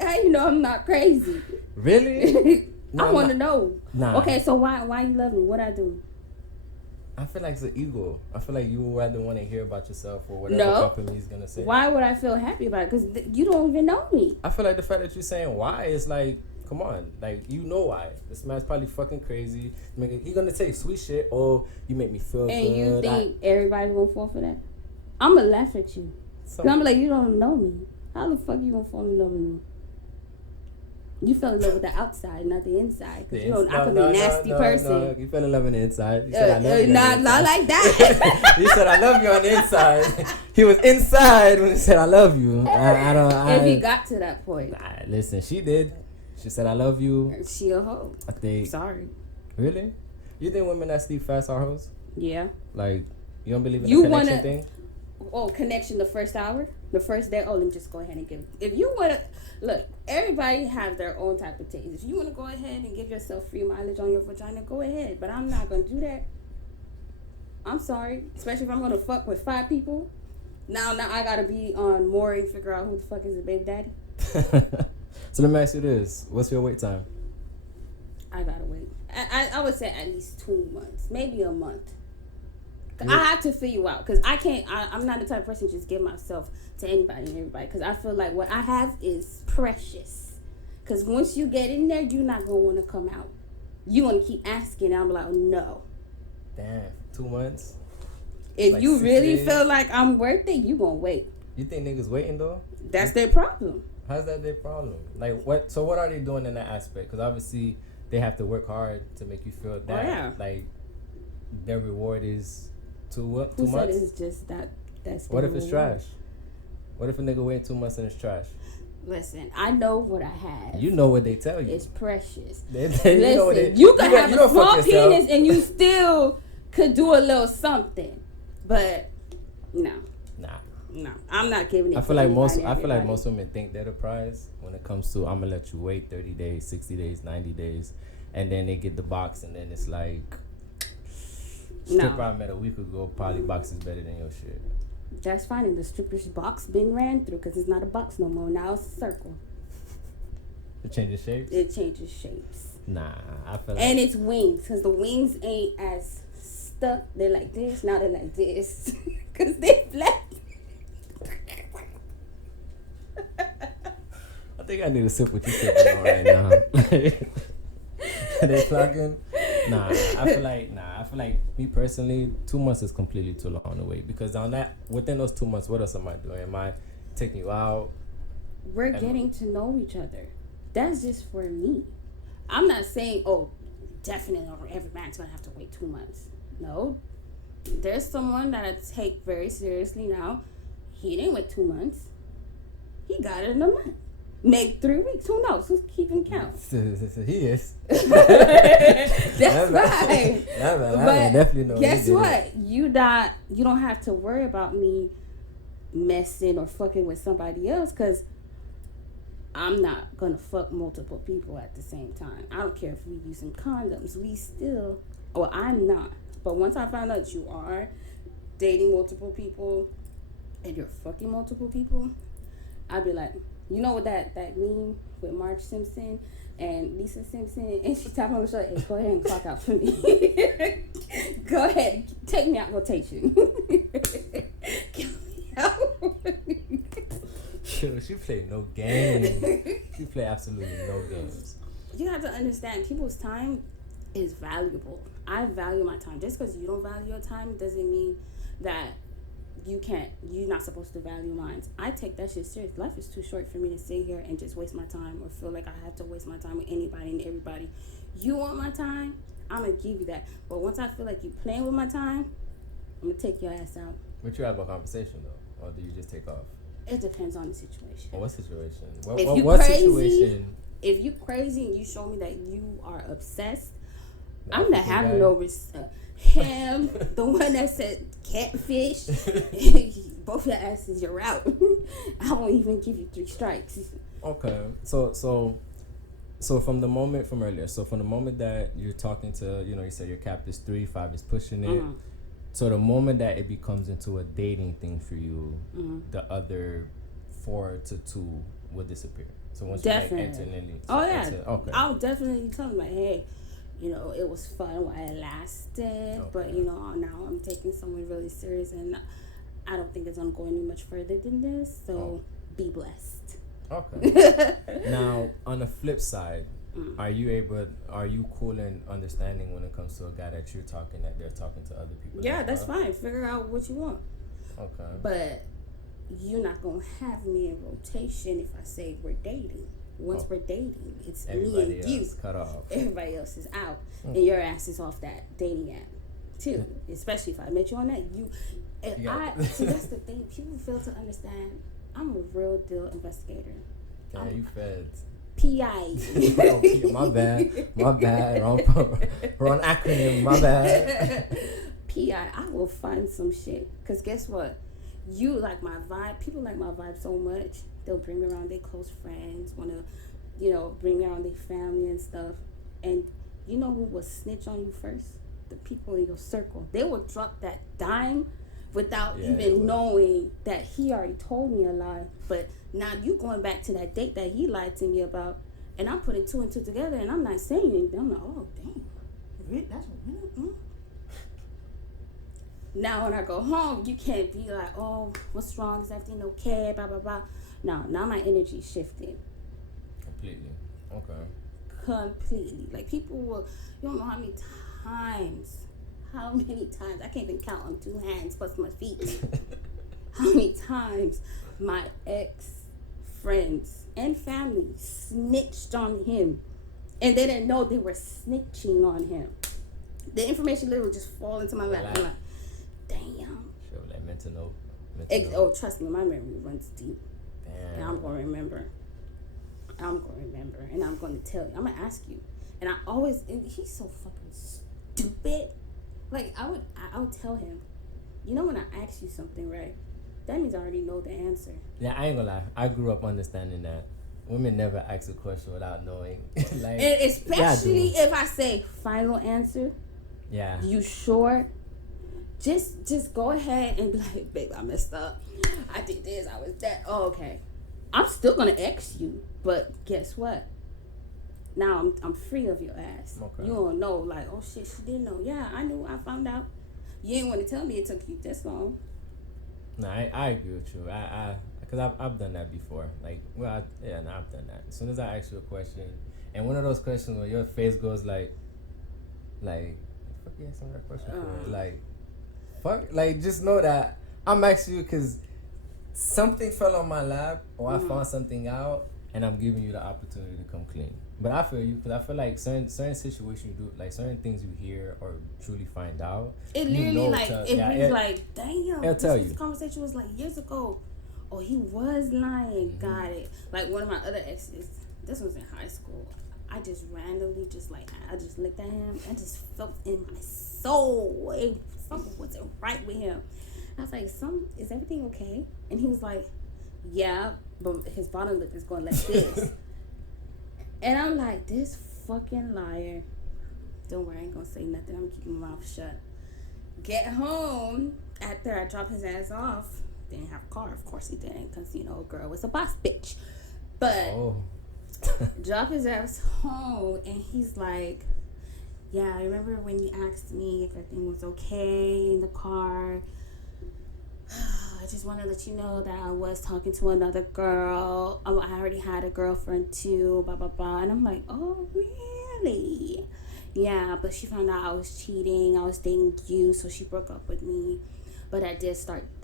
How you know I'm not crazy? Really? I want to know. Nah. Okay, so why you love me? What I do? I feel like it's an ego. I feel like you would rather want to hear about yourself or whatever company's gonna say. Why would I feel happy about it? Because you don't even know me. I feel like the fact that you're saying why is like, come on, like, you know why. This man's probably fucking crazy. He gonna take sweet shit, or you make me feel and good. You think everybody gonna fall for that? I'm gonna laugh at you. Cause I'm like, you don't know me. How the fuck you gonna fall in love with me? You fell in love with the outside, not the inside. Cause I could be a nasty person. No. You fell in love on the inside. You said I love you. Not like that. You said I love you on the inside. He was inside when he said I love you. I don't. If he got to that point. Listen, she did. She said I love you. She a hoe. I think. Sorry. Really? You think women that sleep fast are hoes? Yeah. Like, you don't believe in the connection thing? Oh, connection the first hour? The first day? Oh, let me just go ahead and give... If you want to... Look, everybody have their own type of taste. If you want to go ahead and give yourself free mileage on your vagina, go ahead. But I'm not going to do that. I'm sorry. Especially if I'm going to fuck with 5 people. Now I got to be on Maury and figure out who the fuck is the baby daddy. So let me ask you this. What's your wait time? I got to wait. I would say at least 2 months. Maybe a month. I have to figure you out because I can't. I'm not the type of person to just give myself to anybody and everybody because I feel like what I have is precious. Because once you get in there, you're not gonna want to come out. You want to keep asking. And I'm like, no. Damn, 2 months. If like you really feel like I'm worth it, you gonna wait. You think niggas waiting though? That's their problem. How's that their problem? Like what? So what are they doing in that aspect? Because obviously they have to work hard to make you feel that like their reward is. 2 months? Who said it's just that? That's what if it's trash? What if a nigga waiting 2 months and it's trash? Listen, I know what I have. You know what they tell you. It's precious. Listen, you could have a small penis and you still could do a little something, but no. No, I'm not giving it. I feel like most women think they're the prize when it comes to I'm gonna let you wait 30 days, 60 days, 90 days, and then they get the box and then it's like. Stripper I met a week ago, probably box is better than your shit. That's fine. And the stripper's box been ran through because it's not a box no more. Now it's a circle. It changes shapes? It changes shapes. Nah, I feel like... And it's wings because the wings ain't as stuck. They're like this. Now they're like this because they're flat. I think I need to sip what you're sipping on right now. They plugging? Nah, I feel like me personally, 2 months is completely too long to wait because within those 2 months, what else am I doing? Am I taking you out? We're getting to know each other. That's just for me. I'm not saying, definitely every man's gonna have to wait 2 months. No, there's someone that I take very seriously now. He didn't wait 2 months. He got it in a month. Maybe 3 weeks. Who knows? Who's keeping count? He is. That's right. But definitely know. Guess what? You don't have to worry about me messing or fucking with somebody else, because I'm not gonna fuck multiple people at the same time. I don't care if we using condoms. I'm not. But once I found out you are dating multiple people and you're fucking multiple people, I'd be like, you know what that meme with Marge Simpson and Lisa Simpson, and she tapped on the shoulder, hey, go ahead and clock out for me. Go ahead, take me out rotation. Get me out. She played no games. She played absolutely no games. You have to understand, people's time is valuable. I value my time. Just because you don't value your time doesn't mean that you're not supposed to value mine. I take that shit serious. Life is too short for me to sit here and just waste my time or feel like I have to waste my time with anybody and everybody. You want my time, I'm going to give you that. But once I feel like you playing with my time, I'm going to take your ass out. But you have a conversation, though? Or do you just take off? It depends on the situation. What situation? If you crazy and you show me that you are obsessed, I'm not having no him, the one that said catfish, both your asses, you're out. I won't even give you 3 strikes. Okay, so from the moment that you're talking to, you said your cap is 3, 5 is pushing it. Mm-hmm. So the moment that it becomes into a dating thing for you, mm-hmm. the other 4 to 2 will disappear. So once definitely. I'll definitely tell them, like, hey, it was fun while it lasted, but now I'm taking someone really serious, and I don't think it's gonna go any much further than this. So be blessed. Okay. Now, on the flip side, are you cool and understanding when it comes to a guy that they're talking to other people? Yeah, that's fine. Figure out what you want. Okay. But you're not gonna have me in rotation if I say we're dating. Once we're dating, it's everybody me and you. Cut off. Everybody else is out, and your ass is off that dating app too. Especially if I met you on that. See, that's the thing. People fail to understand. I'm a real deal investigator. Yeah, you feds. PI. My bad. Wrong acronym. My bad. PI. I will find some shit. Cause guess what? You like my vibe. People like my vibe so much. They'll bring me around their close friends, want to, bring me around their family and stuff. And you know who will snitch on you first? The people in your circle. They will drop that dime without even knowing that he already told me a lie. But now you going back to that date that he lied to me about, and I'm putting 2 and 2 together, and I'm not saying anything. I'm like, oh, damn. That's what Now when I go home, you can't be like, oh, what's wrong? Is everything okay? Blah, blah, blah. No, now my energy shifted. Completely. Okay. Completely. Like, people will, you don't know how many times, I can't even count on 2 hands plus my feet. How many times my ex-friends and family snitched on him, and they didn't know they were snitching on him. The information literally just fall into my lap. I'm like, damn. Sure, like mental note. Oh, trust me, my memory runs deep. Damn. And I'm going to remember. And I'm going to tell you. I'm going to ask you. And I always, and he's so fucking stupid. Like, I would tell him, when I ask you something, right? That means I already know the answer. Yeah, I ain't gonna lie. I grew up understanding that women never ask a question without knowing. Like, and especially if I say final answer. Yeah. You sure? Just go ahead and be like, babe, I messed up. I did this. I was that. Oh, okay. I'm still gonna ask you, but guess what? Now I'm free of your ass. Okay. You don't know, like, oh shit, she didn't know. Yeah, I knew. I found out. You didn't want to tell me it took you this long. No, I agree with you. Because I've done that before. Like, I've done that. As soon as I ask you a question, and one of those questions where your face goes like, fuck you asking that question for? Like, fuck, like, just know that I'm asking you because something fell on my lap, or I found something out, and I'm giving you the opportunity to come clean. But I feel you, because I feel like certain situations you do, like certain things you hear or truly find out. It literally, like, it brings like, damn, it'll tell you. This conversation was like years ago. Oh, he was lying. Got it. Like one of my other exes. This was in high school. I just randomly I just looked at him. I just felt in my soul something wasn't right with him. I was like, is everything okay? And he was like, yeah, but his bottom lip is going like this. And I'm like, this fucking liar. Don't worry, I ain't gonna say nothing. I'm keeping my mouth shut. Get home after I dropped his ass off. Didn't have a car, of course he didn't, because girl was a boss bitch. But drop his ass home, and he's like, yeah, I remember when you asked me if everything was okay in the car. I just want to let you know that I was talking to another girl. I already had a girlfriend too, blah blah blah. And I'm like, oh really? Yeah, but she found out I was cheating. I was dating you, so she broke up with me. But I did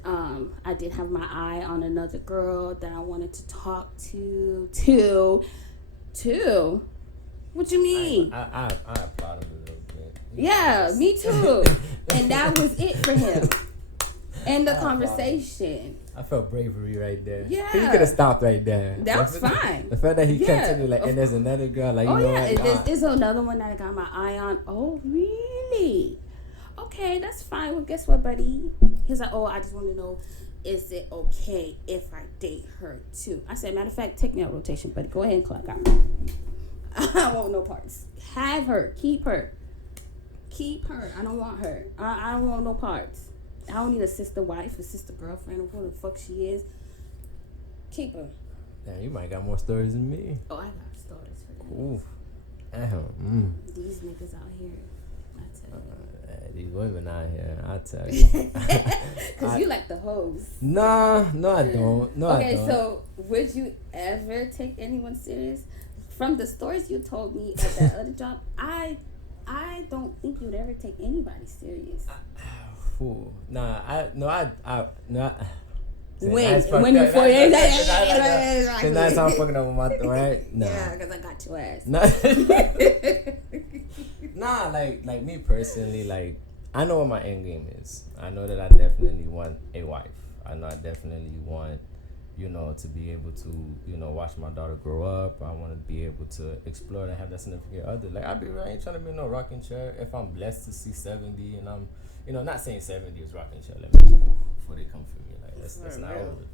I did have my eye on another girl that I wanted to talk to. What you mean? I applaud him a little bit. Yeah, me too. And that was it for him. End the conversation. I felt bravery right there. Yeah. He could have stopped right there. That's fine. The fact that he continued, and there's another girl, there's another one that I got my eye on. Oh, really? Okay, that's fine. Well, guess what, buddy? He's like, oh, I just want to know, is it okay if I date her too? I said, matter of fact, take me out rotation, buddy. Go ahead and clock out. I want no parts. Have her. Keep her. I don't want her. I don't want no parts. I don't need a sister wife, a sister girlfriend, or who the fuck she is. Keep her. Damn, you might got more stories than me. Oh, I got stories for them. Oof. Damn. These niggas out here, I tell you. These women out here, I tell you. Because you like the hoes. No, I don't. Okay, so would you ever take anyone serious? From the stories you told me at that other job, I don't think you'd ever take anybody serious. Fool. When before you because that's how I'm fucking up with my right? Nah. Yeah, because I got your ass. Nah, like me personally, like I know what my end game is. I know that I definitely want a wife. I know I definitely want, to be able to, watch my daughter grow up. I want to be able to explore and have that significant other. Like I ain't trying to be no rocking chair. If I'm blessed to see 70 and I'm, not saying 70 is rocking chair. Let me before they come for me. Like that's not over.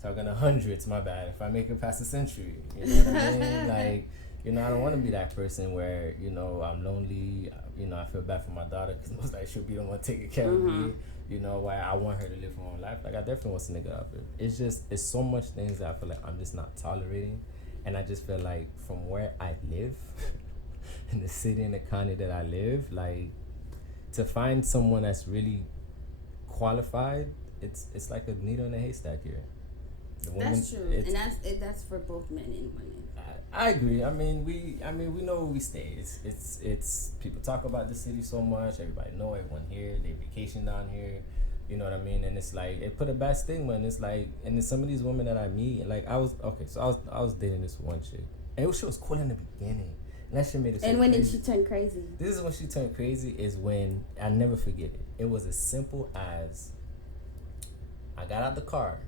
Talking hundreds, my bad. If I make it past a century, you know what I mean? Like, I don't want to be that person where, I'm lonely. I feel bad for my daughter because most likely she'll be the one taking care of me. Why I want her to live her own life. Like, I definitely want a nigga out there. It's so much things that I feel like I'm just not tolerating. And I just feel like from where I live, in the city and the county that I live, like, to find someone that's really qualified, it's like a needle in a haystack here. That's true, and that's for both men and women. I agree. I mean, we know where we stay. It's people talk about the city so much. Everybody know everyone here. They vacation down here. You know what I mean? And it's like it put a bad stigma. And it's like, and then some of these women that I meet, like I was dating this one chick, and she was cool in the beginning. And that shit made it so And when crazy. did she turn crazy? This is when she turned crazy. Is when I never forget it. It was as simple as I got out the car.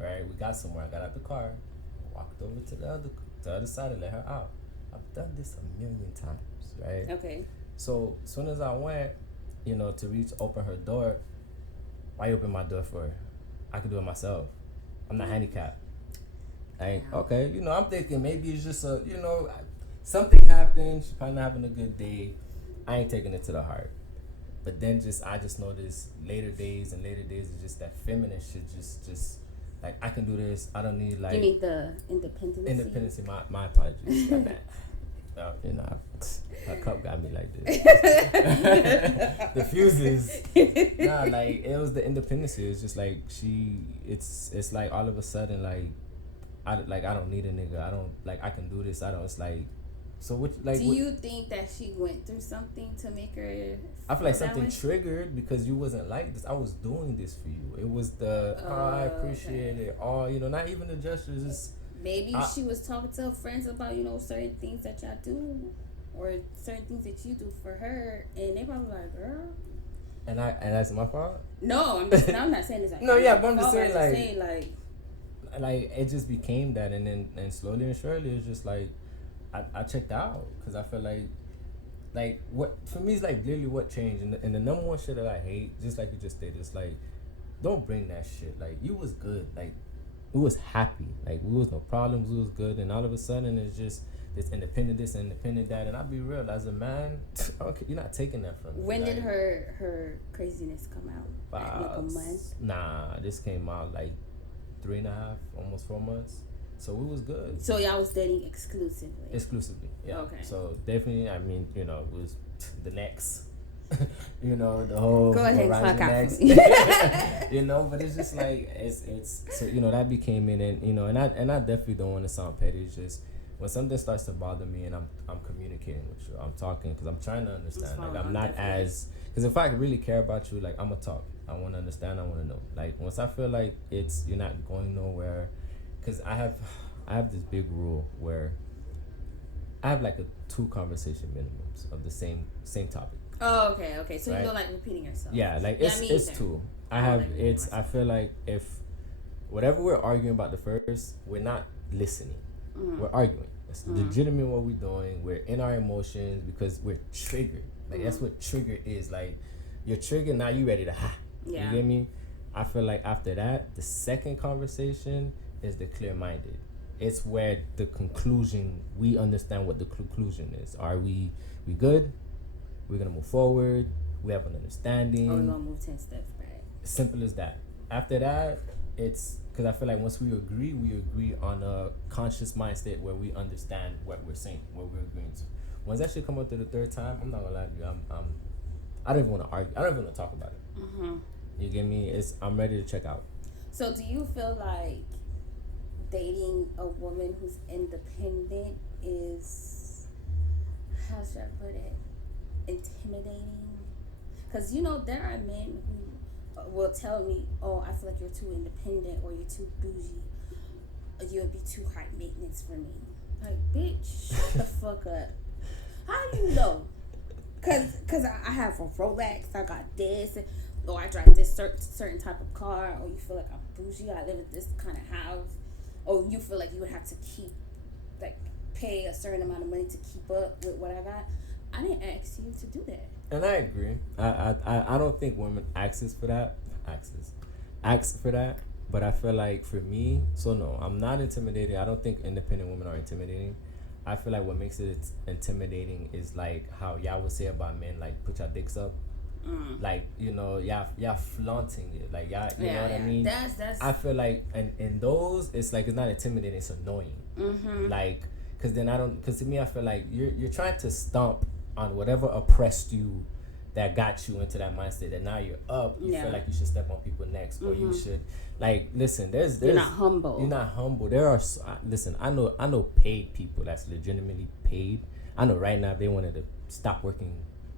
Right, we got somewhere. I got out the car, walked over to the other side and let her out. I've done this a million times, right? Okay. So as soon as I went, to open her door, why you open my door for her? I could do it myself. I'm not handicapped. Okay, I'm thinking maybe it's just something happened. She's probably not having a good day. I ain't taking it to the heart. But then I just noticed later days is just that feminine shit just like I can do this. I don't need like. You need the independency. Independency. My apologies. Got that. Her cup got me like this. The fuses. Nah, like it was the independency. It's just like it's like all of a sudden like I don't need a nigga. I don't like I can do this. It's like. So which like? Do you think that she went through something to make her? I feel like something triggered because you wasn't like this. I was doing this for you. It was I appreciate it. All not even the gestures. Just maybe she was talking to her friends about certain things that y'all do, or certain things that you do for her, and they probably like, girl. And that's my fault. No, I'm not saying this. Like, no, yeah, but I'm just saying like. like it just became that, and then and slowly and surely it's just like I checked out because I feel like what for me is like literally what changed, and the number one shit that I hate, just like you just stated, it's like don't bring that shit. Like you was good, like we was happy, like we was no problems, we was good, and all of a sudden it's just this independent that, and I'll be real, as a man, okay, you're not taking that from me. When did her craziness come out? Like a month? Nah, this came out like 3.5, almost 4 months. So we was good. So y'all was dating exclusively? Exclusively, yeah. Okay. So definitely, I mean, you know, it was the next, you know, the whole Go ahead and clock out next. for me. You know, but it's just like it's so, you know, that became it, and you know, and I definitely don't want to sound petty. It's just when something starts to bother me and I'm communicating with you, I'm talking because I'm trying to understand. Like I'm not as, because if I really care about you, like I'm gonna talk. I want to understand. I want to know. Like once I feel like you're not going nowhere, because I have this big rule where I have like a 2 conversation minimums of the same topic. Oh, okay. So right? you don't like repeating yourself. Yeah, like it's 2. I feel like if whatever we're arguing about the first, we're not listening. We're arguing. It's legitimate what we're doing. We're in our emotions because we're triggered. Like that's what trigger is. Like you're triggered, now you ready to Yeah. You get me? I feel like after that, the second conversation is the clear-minded. It's where the conclusion, we understand what the conclusion is. Are we good? We're gonna move forward. We have an understanding. Or we're gonna move 10 steps back. Simple as that. After that, it's because I feel like once we agree on a conscious mind state where we understand what we're saying, what we're agreeing to. Once that shit come up to the 3rd time, I'm not gonna lie to you, I don't even want to argue. I don't even want to talk about it. You get me? I'm ready to check out. So do you feel like dating a woman who's independent is, how should I put it, intimidating? Because you know there are men who will tell me, oh, I feel like you're too independent or you're too bougie, or you'll be too high maintenance for me. Like, bitch, shut the fuck up. How do you know? Cause I have a Rolex, I got this, or I drive this certain type of car, or you feel like I'm bougie, I live in this kind of house, or you feel like you would have to pay a certain amount of money to keep up with what I got. I didn't ask you to do that. And I agree. I don't think women ask for that. But I feel like for me, so no, I'm not intimidated. I don't think independent women are intimidating. I feel like what makes it intimidating is like how y'all would say about men, like put your dicks up. Like, you know, y'all flaunting it. Like y'all, you know what I mean? That's I feel like and those, it's like, it's not intimidating, it's annoying. Like, cause to me I feel like you're trying to stomp on whatever oppressed you that got you into that mindset, and now you're up, you feel like you should step on people next, or you should, like, listen, there's you're not humble. There are, listen, I know paid people that's legitimately paid. I know right now if they wanted to stop working,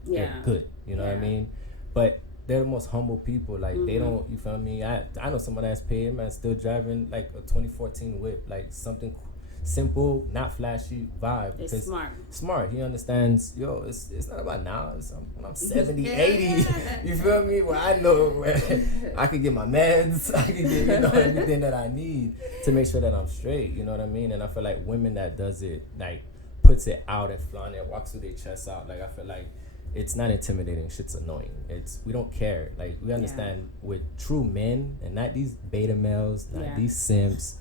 they're good, you know what I mean? But they're the most humble people. Like they don't, you feel me? I know someone that's paid, man, still driving like a 2014 whip, like something simple, not flashy vibe. It's smart. He understands, yo, it's not about now. It's when I'm 70, 80. You feel me? Where I know where I can get my meds, I can get, you know, everything that I need to make sure that I'm straight. You know what I mean? And I feel like women that does it, like puts it out and flaunt it, walks with their chest out. Like I feel like it's not intimidating. Shit's annoying. We don't care. Like we understand with true men, and not these beta males, not these simps.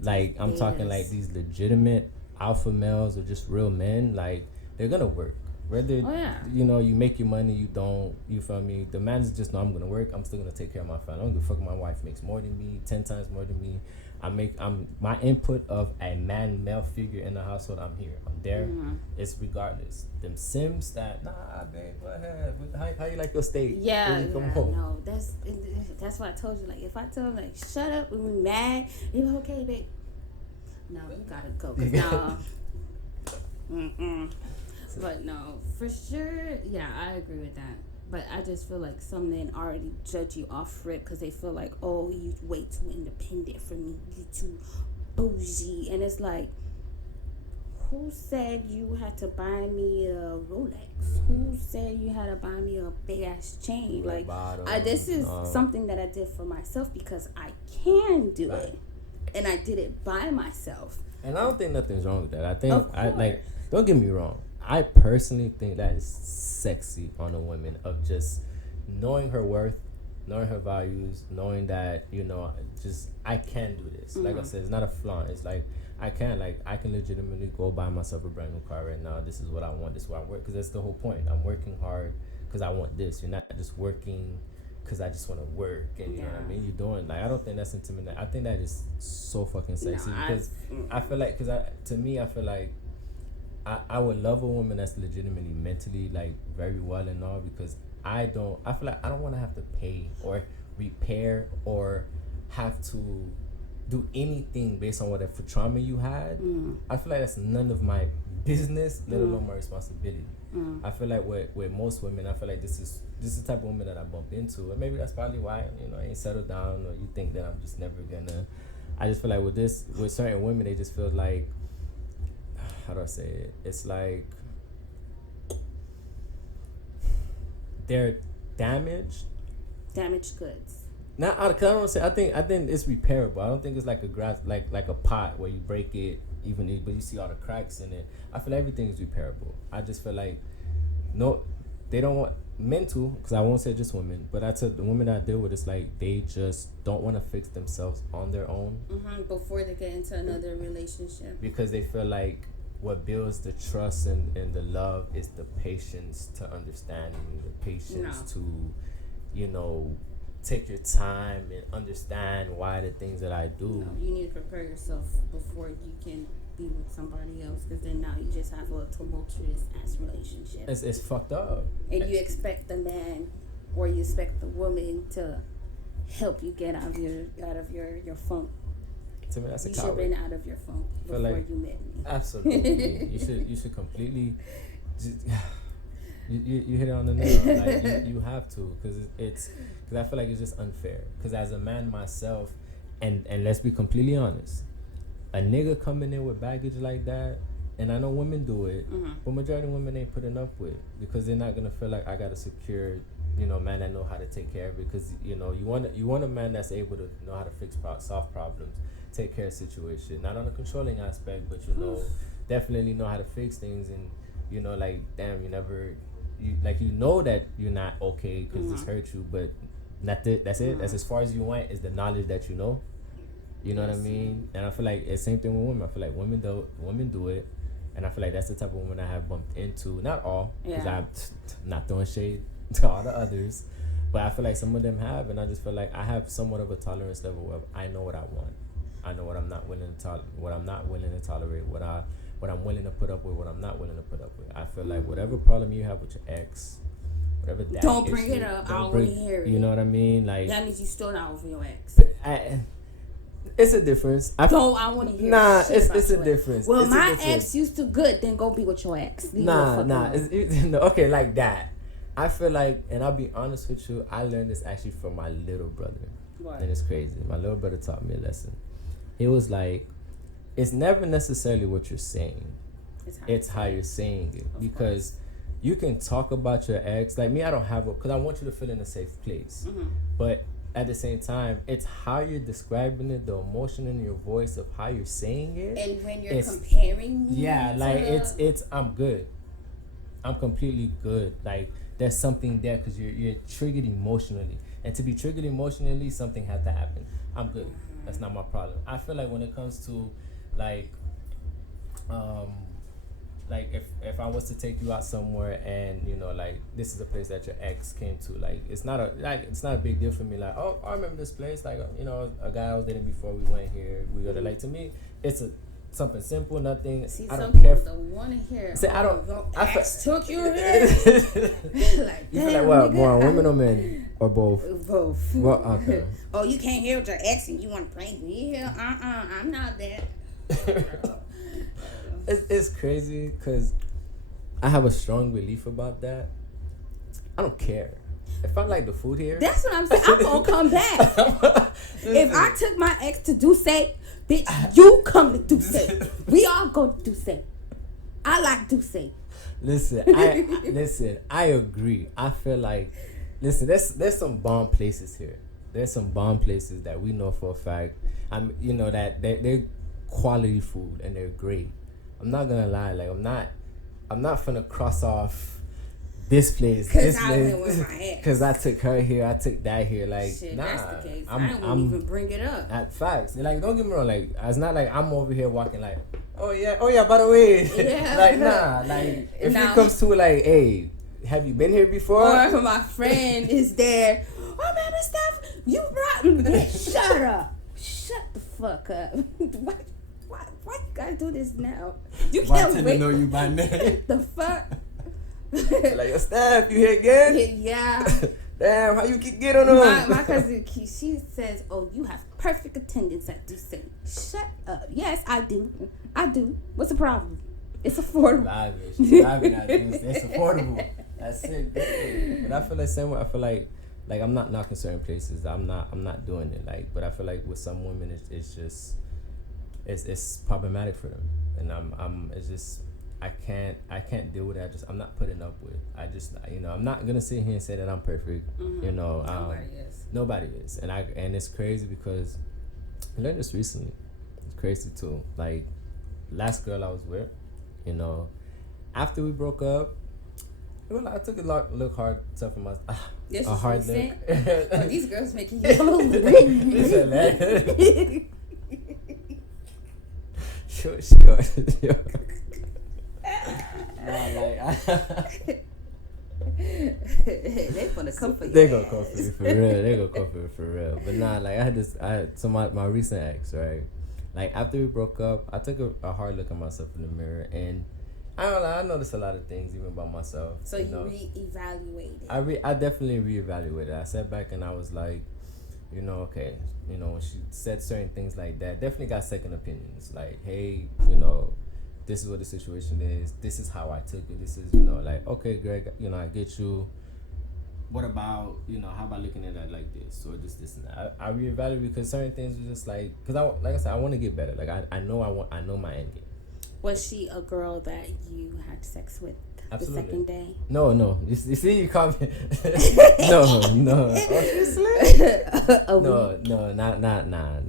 Like I'm talking like these legitimate alpha males or just real men. Like they're gonna work. Whether you know you make your money, you don't. You feel me? The man is just, no, I'm gonna work. I'm still gonna take care of my family. I don't give a fuck if my wife makes more than me, 10 times more than me. I'm my input of a male figure in the household. I'm here. I'm there. It's regardless. Them sims that, nah, babe, go ahead. How you like your steak? No, that's why I told you. Like if I tell him like shut up when we mad, you okay, babe? No, you gotta go. 'Cause no, but no, for sure. Yeah, I agree with that. But I just feel like some men already judge you off rip because they feel like, oh, you way too independent for me. You too bougie. And it's like, who said you had to buy me a Rolex? Who said you had to buy me a big ass chain? Like, this is something that I did for myself because I can do it. and I did it by myself. And I don't think nothing's wrong with that. I think don't get me wrong. I personally think that is sexy on a woman of just knowing her worth, knowing her values, knowing that, you know, just I can do this. Like I said, it's not a flaunt. It's like I can legitimately go buy myself a brand new car right now. This is what I want. This is what I work, because that's the whole point. I'm working hard because I want this. You're not just working because I just want to work, and you know what I mean. You're doing, like, I don't think that's intimidating. I think that is so fucking sexy, because I feel like, to me I feel like I would love a woman that's legitimately mentally like very well and all, because I feel like I don't want to have to pay or repair or have to do anything based on whatever trauma you had. I feel like that's none of my business, let alone my responsibility. I feel like with most women, I feel like this is the type of woman that I bump into, and maybe that's probably why, you know, I ain't settled down, or you think that I'm just never gonna. I just feel like with certain women, they just feel like, how do I say it? It's like they're damaged goods. Not out of, cause I don't say. I think it's repairable. I don't think it's like a grass, like a pot where you break it, but you see all the cracks in it. I feel like everything is repairable. I just feel like they don't want men to, because I won't say just women, but I said the women that I deal with, it's like they just don't want to fix themselves on their own before they get into another relationship, because they feel like what builds the trust and the love is the patience to understand, and the patience to, you know, take your time and understand why the things that I do. No, you need to prepare yourself before you can be with somebody else, because then now you just have a tumultuous ass relationship. It's fucked up. And you expect the man or you expect the woman to help you get out of your funk. To me, that's a coward. You should have been out of your funk before you met me. Absolutely. you should completely just, you hit it on the nail. Like you have to, because I feel like it's just unfair. Because as a man myself, and let's be completely honest, a nigga coming in with baggage like that, and I know women do it, but majority of women ain't putting up with, because they're not gonna feel like I got a secure, you know, man that know how to take care of it. Because, you know, you want a man that's able to know how to solve problems, take care of situation, not on a controlling aspect, but, you know, definitely know how to fix things. And, you know, like, damn, you know that you're not okay because this hurt you, but that's it. That's as far as you went, is the knowledge that you know. You know what I mean? And I feel like it's the same thing with women. I feel like women do it, and I feel like that's the type of woman I have bumped into. Not all, because I'm not throwing shade to all the others, but I feel like some of them have, and I just feel like I have somewhat of a tolerance level where I know what I want. I know what I'm not willing to tolerate, what I'm willing to put up with, what I'm not willing to put up with. I feel like whatever problem you have with your ex, whatever that don't bring it up. I don't want to hear it. You know what I mean? Like, that means you still not over your ex. It's a difference. I want to hear. Nah, it's a difference. Well, my ex used to good. Then go be with your ex. Nah. Okay, like that. I feel like, and I'll be honest with you, I learned this actually from my little brother. What? And it's crazy. My little brother taught me a lesson. He was like, it's never necessarily what you're saying. It's how you're saying it. Because you can talk about your ex. Like me, I don't have because I want you to feel in a safe place. But at the same time, it's how you're describing it, the emotion in your voice of how you're saying it. And when you're comparing me, it's I'm good. I'm completely good. Like, there's something there because you're triggered emotionally. And to be triggered emotionally, something had to happen. I'm good. That's not my problem. I feel like when it comes to like if I was to take you out somewhere and, you know, like, this is a place that your ex came to, like, it's not a big deal for me. Like, oh, I remember this place. Like, you know, a guy I was dating before we went here. We got like, to me, it's something simple, nothing. See, I don't some care. People don't want to hear. See, I don't. Took you here. Like, you feel like what? More on women or men or both? Both. Well, okay. Oh, you can't hear with your ex and you want to bring me here? I'm not that. It's crazy because I have a strong belief about that. I don't care. If I like the food here, that's what I'm saying. I'm gonna come back. If I took my ex to Duce, bitch, you come to Duce. We all go to Duce. I like Duce. Listen, I agree. I feel like, listen, there's some bomb places here. there's some bomb places that we know for a fact. You know that they're quality food and they're great. I'm not gonna lie, like I'm not finna cross off this place, this place, because I took her here, I took that here. Like, shit, nah, that's the case. I won't even bring it up. At facts, like, don't get me wrong. Like, it's not like I'm over here walking like, oh yeah. By the way, yeah. like, nah, like if it comes to like, hey, have you been here before? Or my friend is there. Oh man, this stuff you brought me. Shut up. Shut the fuck up. Why you gotta do this now? You can't wait. Know you by name. The fuck. Like, your staff, you here again? Yeah. Damn, how you keep getting on them? My cousin, she says, "Oh, you have perfect attendance at Ducey." Shut up. Yes, I do. What's the problem? It's affordable. It's affordable. That's it. But I feel like same way. I feel like I'm not knocking certain places. I'm not doing it. Like, but I feel like with some women, it's just it's problematic for them, and it's just. I can't deal with it. I'm not putting up with. I'm not gonna sit here and say that I'm perfect. Mm-hmm. You know, nobody is. And it's crazy because I learned this recently. It's crazy too. Like, last girl I was with, you know, after we broke up, well, I took a look hard, tough for my a hard look. Oh, these girls making you. Sure. They gonna come for you. They gonna come for me for real. They gonna come for me for real. But nah, like my recent ex, right? Like, after we broke up, I took a hard look at myself in the mirror, and I noticed a lot of things even about myself. So you reevaluated. I definitely reevaluated. I sat back and I was like, you know, okay, you know, when she said certain things like that, definitely got second opinions. Like, hey, you know, this is what the situation is. This is how I took it. This is, you know, like, okay, Greg, you know, I get you. What about, you know, how about looking at it like this or this and that? I reevaluate because certain things are just like, because like I said, I want to get better. Like, I know my end game. Was she a girl that you had sex with? Absolutely. The second day? No. You see, you call me. No. No.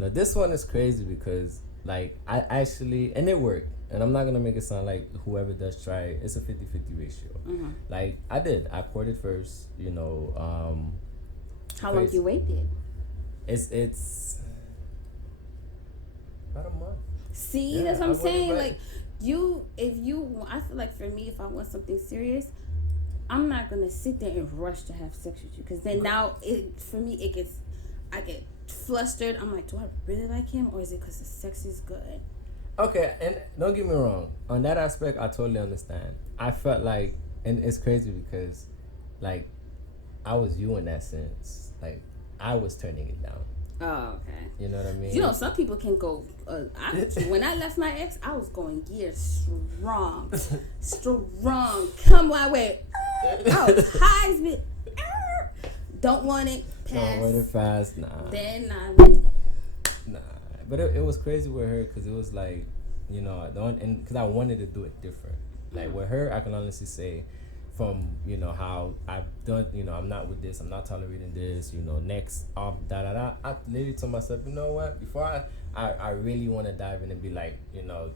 This one is crazy because, like, I actually, and it worked. And I'm not going to make it sound like whoever does try it, it's a 50-50 ratio. Mm-hmm. Like, I courted first, you know. How long you waited? It's about a month. See, yeah, that's what I'm saying. Like, I feel like for me, if I want something serious, I'm not going to sit there and rush to have sex with you. Because then I get flustered. I'm like, do I really like him? Or is it because the sex is good? Okay, and don't get me wrong. On that aspect, I totally understand. I felt like, and it's crazy because, like, I was you in that sense. Like, I was turning it down. Oh, okay. You know what I mean? You know, some people can go. When I left my ex, I was going gear strong. Come my way. I was high as me. Don't want it. Pass. Don't want it fast. Nah. Then Nah. But it was crazy with her because it was like, you know, because I wanted to do it different. Like, with her, I can honestly say, from, you know, how I've done, you know, I'm not with this, I'm not tolerating this, you know, next, I literally told myself, you know what, before I really want to dive in and be like, you know,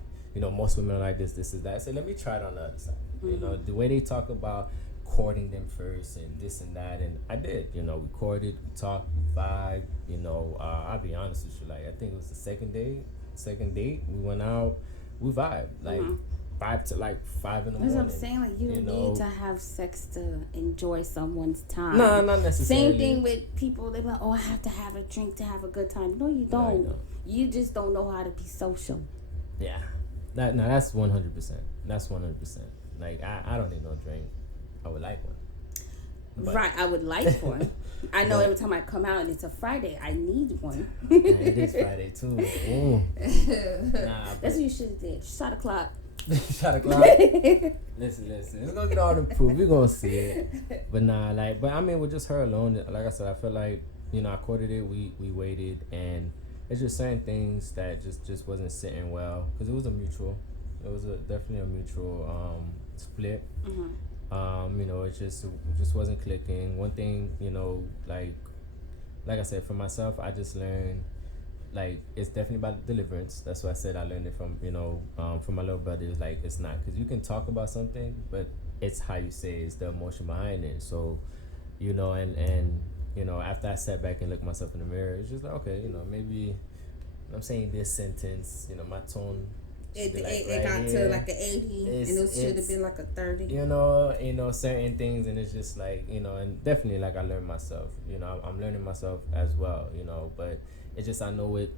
most women are like this is that. I said, let me try it on the other side. Mm-hmm. You know, the way they talk about courting them first and this and that, and I did, you know, we courted, we talked, we vibed, you know, I'll be honest with you, like, I think it was the second date, we went out, we vibed, like, 5 to like 5 in the morning. That's what I'm saying. Like, you don't need to have sex to enjoy someone's time. No, not necessarily. Same thing with people. They're like, oh, I have to have a drink to have a good time. No, you don't. No, you just don't know how to be social. Yeah. That's 100%. That's 100%. Like, I don't need no drink. I would like one. But. Right, I would like one. I know every time I come out and it's a Friday, I need one. Yeah, it is Friday too. That's what you should have did. Shot o'clock. Shot o'clock. Listen. It's gonna get all the proof. We're gonna see it. But I mean, with just her alone, like I said, I feel like, you know, I courted it. We waited, and it's just certain things that just wasn't sitting well because it was definitely a mutual split. Mm-hmm. You know, it just wasn't clicking. One thing, you know, like like I said, for myself, I just learned, like, it's definitely about deliverance. That's why I said I learned it from, from my little brother. It was like, it's not, because you can talk about something, but it's how you say it, it's the emotion behind it. So, and after I sat back and looked myself in the mirror, it's just like, okay, maybe I'm saying this sentence, my tone. It got to like an 80, and it should have been like a 30. Certain things, and it's just like, and definitely, like, I learned myself. I'm learning myself as well. But it's just, I know it.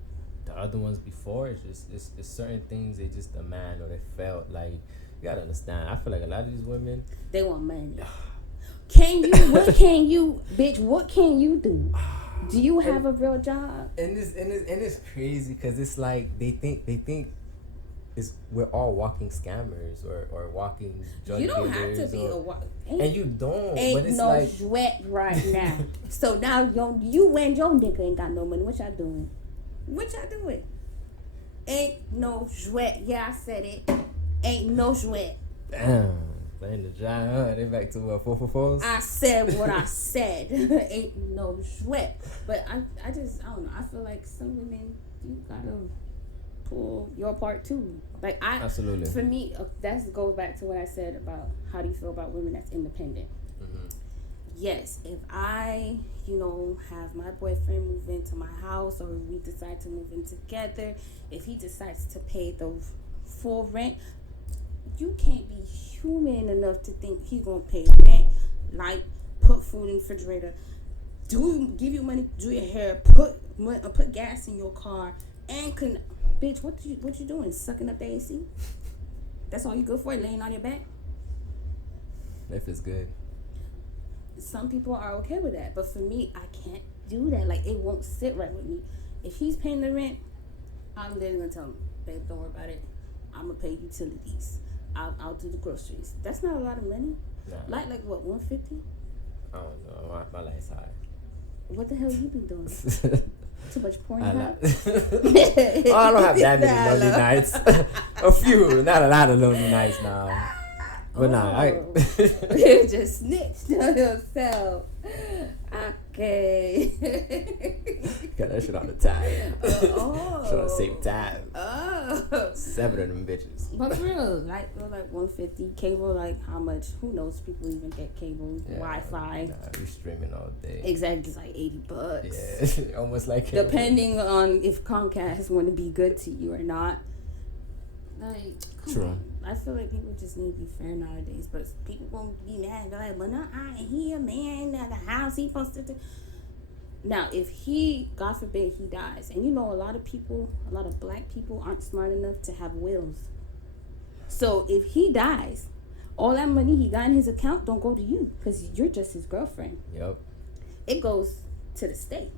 The other ones before, it's just it's certain things they just demand, or they felt like, you gotta understand. I feel like a lot of these women, they want money. What can you do? Do you have a real job? And it's crazy because it's like they think we're all walking scammers or walking drug dealers. You don't have to be and you don't. Ain't but it's no like, sweat right now. So now you and your nigga ain't got no money. What y'all doing? Ain't no sweat. Yeah, I said it. Ain't no sweat. Damn. Playing the giant, they back to what, 444s? I said what I said. Ain't no sweat. But I don't know. I feel like some women, you gotta pull your part too. Like absolutely. For me, that goes back to what I said about how do you feel about women that's independent. Mm-hmm. Yes, if I, have my boyfriend move into my house, or we decide to move in together, if he decides to pay the full rent, you can't be human enough to think he's gonna pay rent, like put food in the refrigerator, give you money, do your hair, put gas in your car, and bitch, what you doing? Sucking up the AC? That's all you good for? Laying on your back? If it's good. Some people are okay with that, but for me, I can't do that. Like, it won't sit right with me. If he's paying the rent, I'm literally gonna tell him, babe, don't worry about it. I'm gonna pay utilities. I'll do the groceries. That's not a lot of money. Nah. Like what, 150? I don't know. My life's high. What the hell you been doing? Too much porn? I don't have that many lonely nights. A few, not a lot of lonely nights now. But you just snitched on yourself. Okay. Got that shit on the time. Trying to save time. 7 of them bitches. But for real, like 150 cable, like how much? Who knows? People even get cable, Wi-Fi. Nah, we streaming all day. Exactly, it's like $80. Yeah, almost like cable. Depending on if Comcast want to be good to you or not. Like, come on. I feel like people just need to be fair nowadays, but people gonna be mad. They're like, "But no, he a man at the house. He supposed to." Now, if he, God forbid, he dies, and a lot of black people aren't smart enough to have wills. So if he dies, all that money he got in his account don't go to you because you're just his girlfriend. Yep. It goes to the state.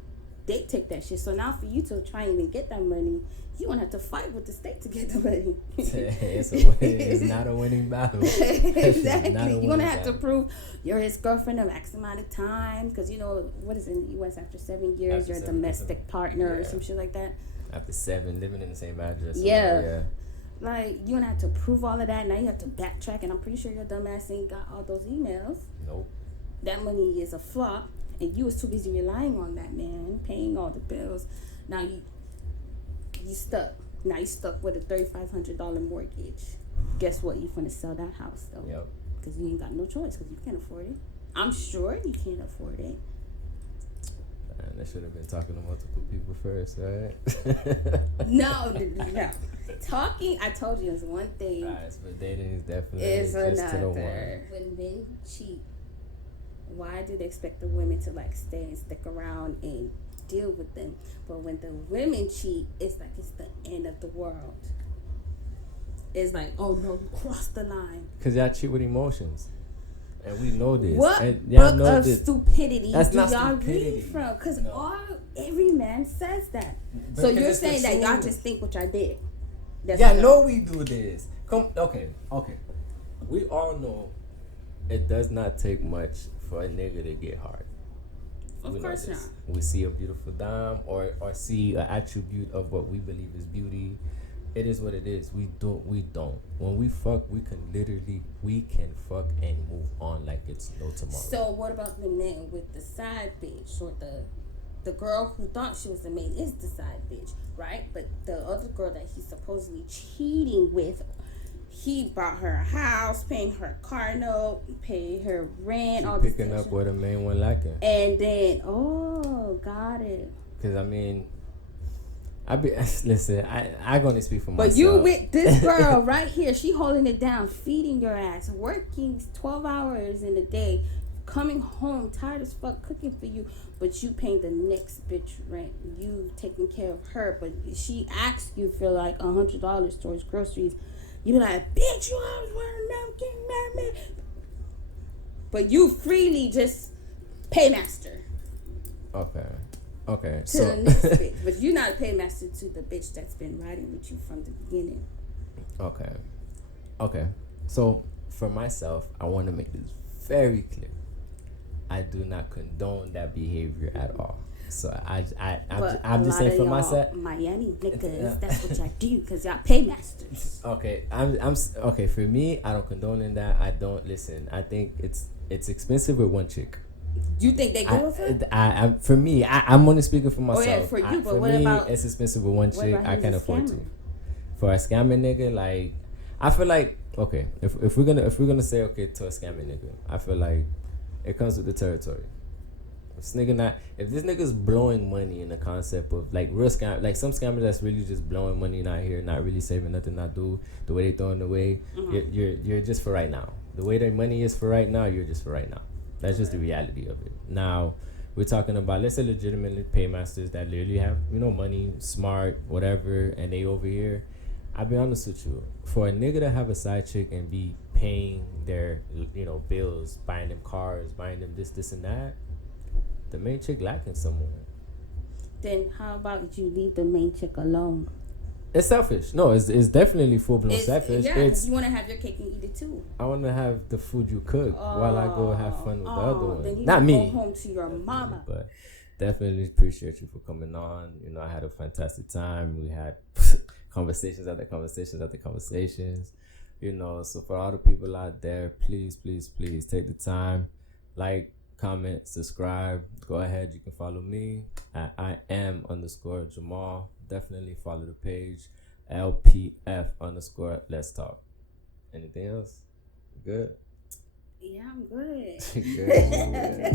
They take that shit. So now for you to try and even get that money, you won't have to fight with the state to get the money. It's not a winning battle. Exactly. You're going to have to prove you're his girlfriend a max amount of time. Because, what is it in the U.S. after 7 years, you're a domestic partner or some shit like that. After 7, living in the same address. Yeah. Like, you're going to have to prove all of that. Now you have to backtrack. And I'm pretty sure your dumbass ain't got all those emails. Nope. That money is a flop. And you was too busy relying on that man, paying all the bills. Now you stuck. Now you stuck with a $3,500 mortgage. Guess what? You're gonna sell that house though. Yep. Because you ain't got no choice. Because you can't afford it. I'm sure you can't afford it. Man, they should have been talking to multiple people first, right? No. Talking, I told you, is one thing. Right, but dating is definitely is just another. To the one. When men cheat, why do they expect the women to stay and stick around and deal with them? But when the women cheat, it's like it's the end of the world. It's like, oh no, you crossed the line. Because y'all cheat with emotions. And we know this. What and book of stupidity That's do not y'all stupidity. read from? Because every man says that. So you're saying that y'all just think what y'all did. Yeah, I know we do this. Okay. We all know it does not take much for a nigga to get hard. Of course not. We see a beautiful dime or see an attribute of what we believe is beauty. It is what it is. We don't. When we fuck, we can fuck and move on like it's no tomorrow. So what about the men with the side bitch or the the girl who thought she was the main is the side bitch, right? But the other girl that he's supposedly cheating with, he bought her a house, paying her car note, paying her rent, all this picking up where the main one lacking. And then, got it. Because I mean, listen, I gonna speak for myself. But you with this girl right here, she holding it down, feeding your ass, working 12 hours in a day, coming home tired as fuck, cooking for you, but you paying the next bitch rent. You taking care of her, but she asks you for like $100 towards groceries. You be like, bitch, you always want to know, but you freely just paymaster. Okay. To the next bitch, but you're not a paymaster to the bitch that's been riding with you from the beginning. Okay. So for myself, I want to make this very clear. I do not condone that behavior at all. So I'm just saying for myself. Miami niggas, that's what y'all do because y'all paymasters. Okay, I'm okay. For me, I don't condone in that. I don't listen. I think it's expensive with one chick. You think they go for it? For me, I'm only speaking for myself. Oh yeah, for you. But what me, about? It's expensive with one chick. I can't afford to. For a scamming nigga, like I feel like okay, if we're gonna say okay to a scamming nigga, I feel like it comes with the territory. If this nigga's blowing money in the concept of like real scam, like some scammers that's really just blowing money not here, not really saving nothing, not do the way they throwing it away. You're just for right now. The way their money is for right now, you're just for right now. That's just the reality of it. Now we're talking about let's say legitimately paymasters that literally have money, smart, whatever, and they over here. I'll be honest with you, for a nigga to have a side chick and be paying their bills, buying them cars, buying them this and that. The main chick lacking somewhere. Then how about you leave the main chick alone? It's selfish. No, it's definitely full blown selfish. Yeah, you want to have your cake and eat it too. I want to have the food you cook while I go have fun with the other one. Then you Not me. Go home to your mama. But definitely appreciate you for coming on. I had a fantastic time. We had conversations after conversations after conversations. So for all the people out there, please take the time, comment, subscribe. Go ahead, you can follow me at IM_Jamal. Definitely follow the page LPF_ Let's Talk. Anything else? Good? Yeah, I'm good. Good.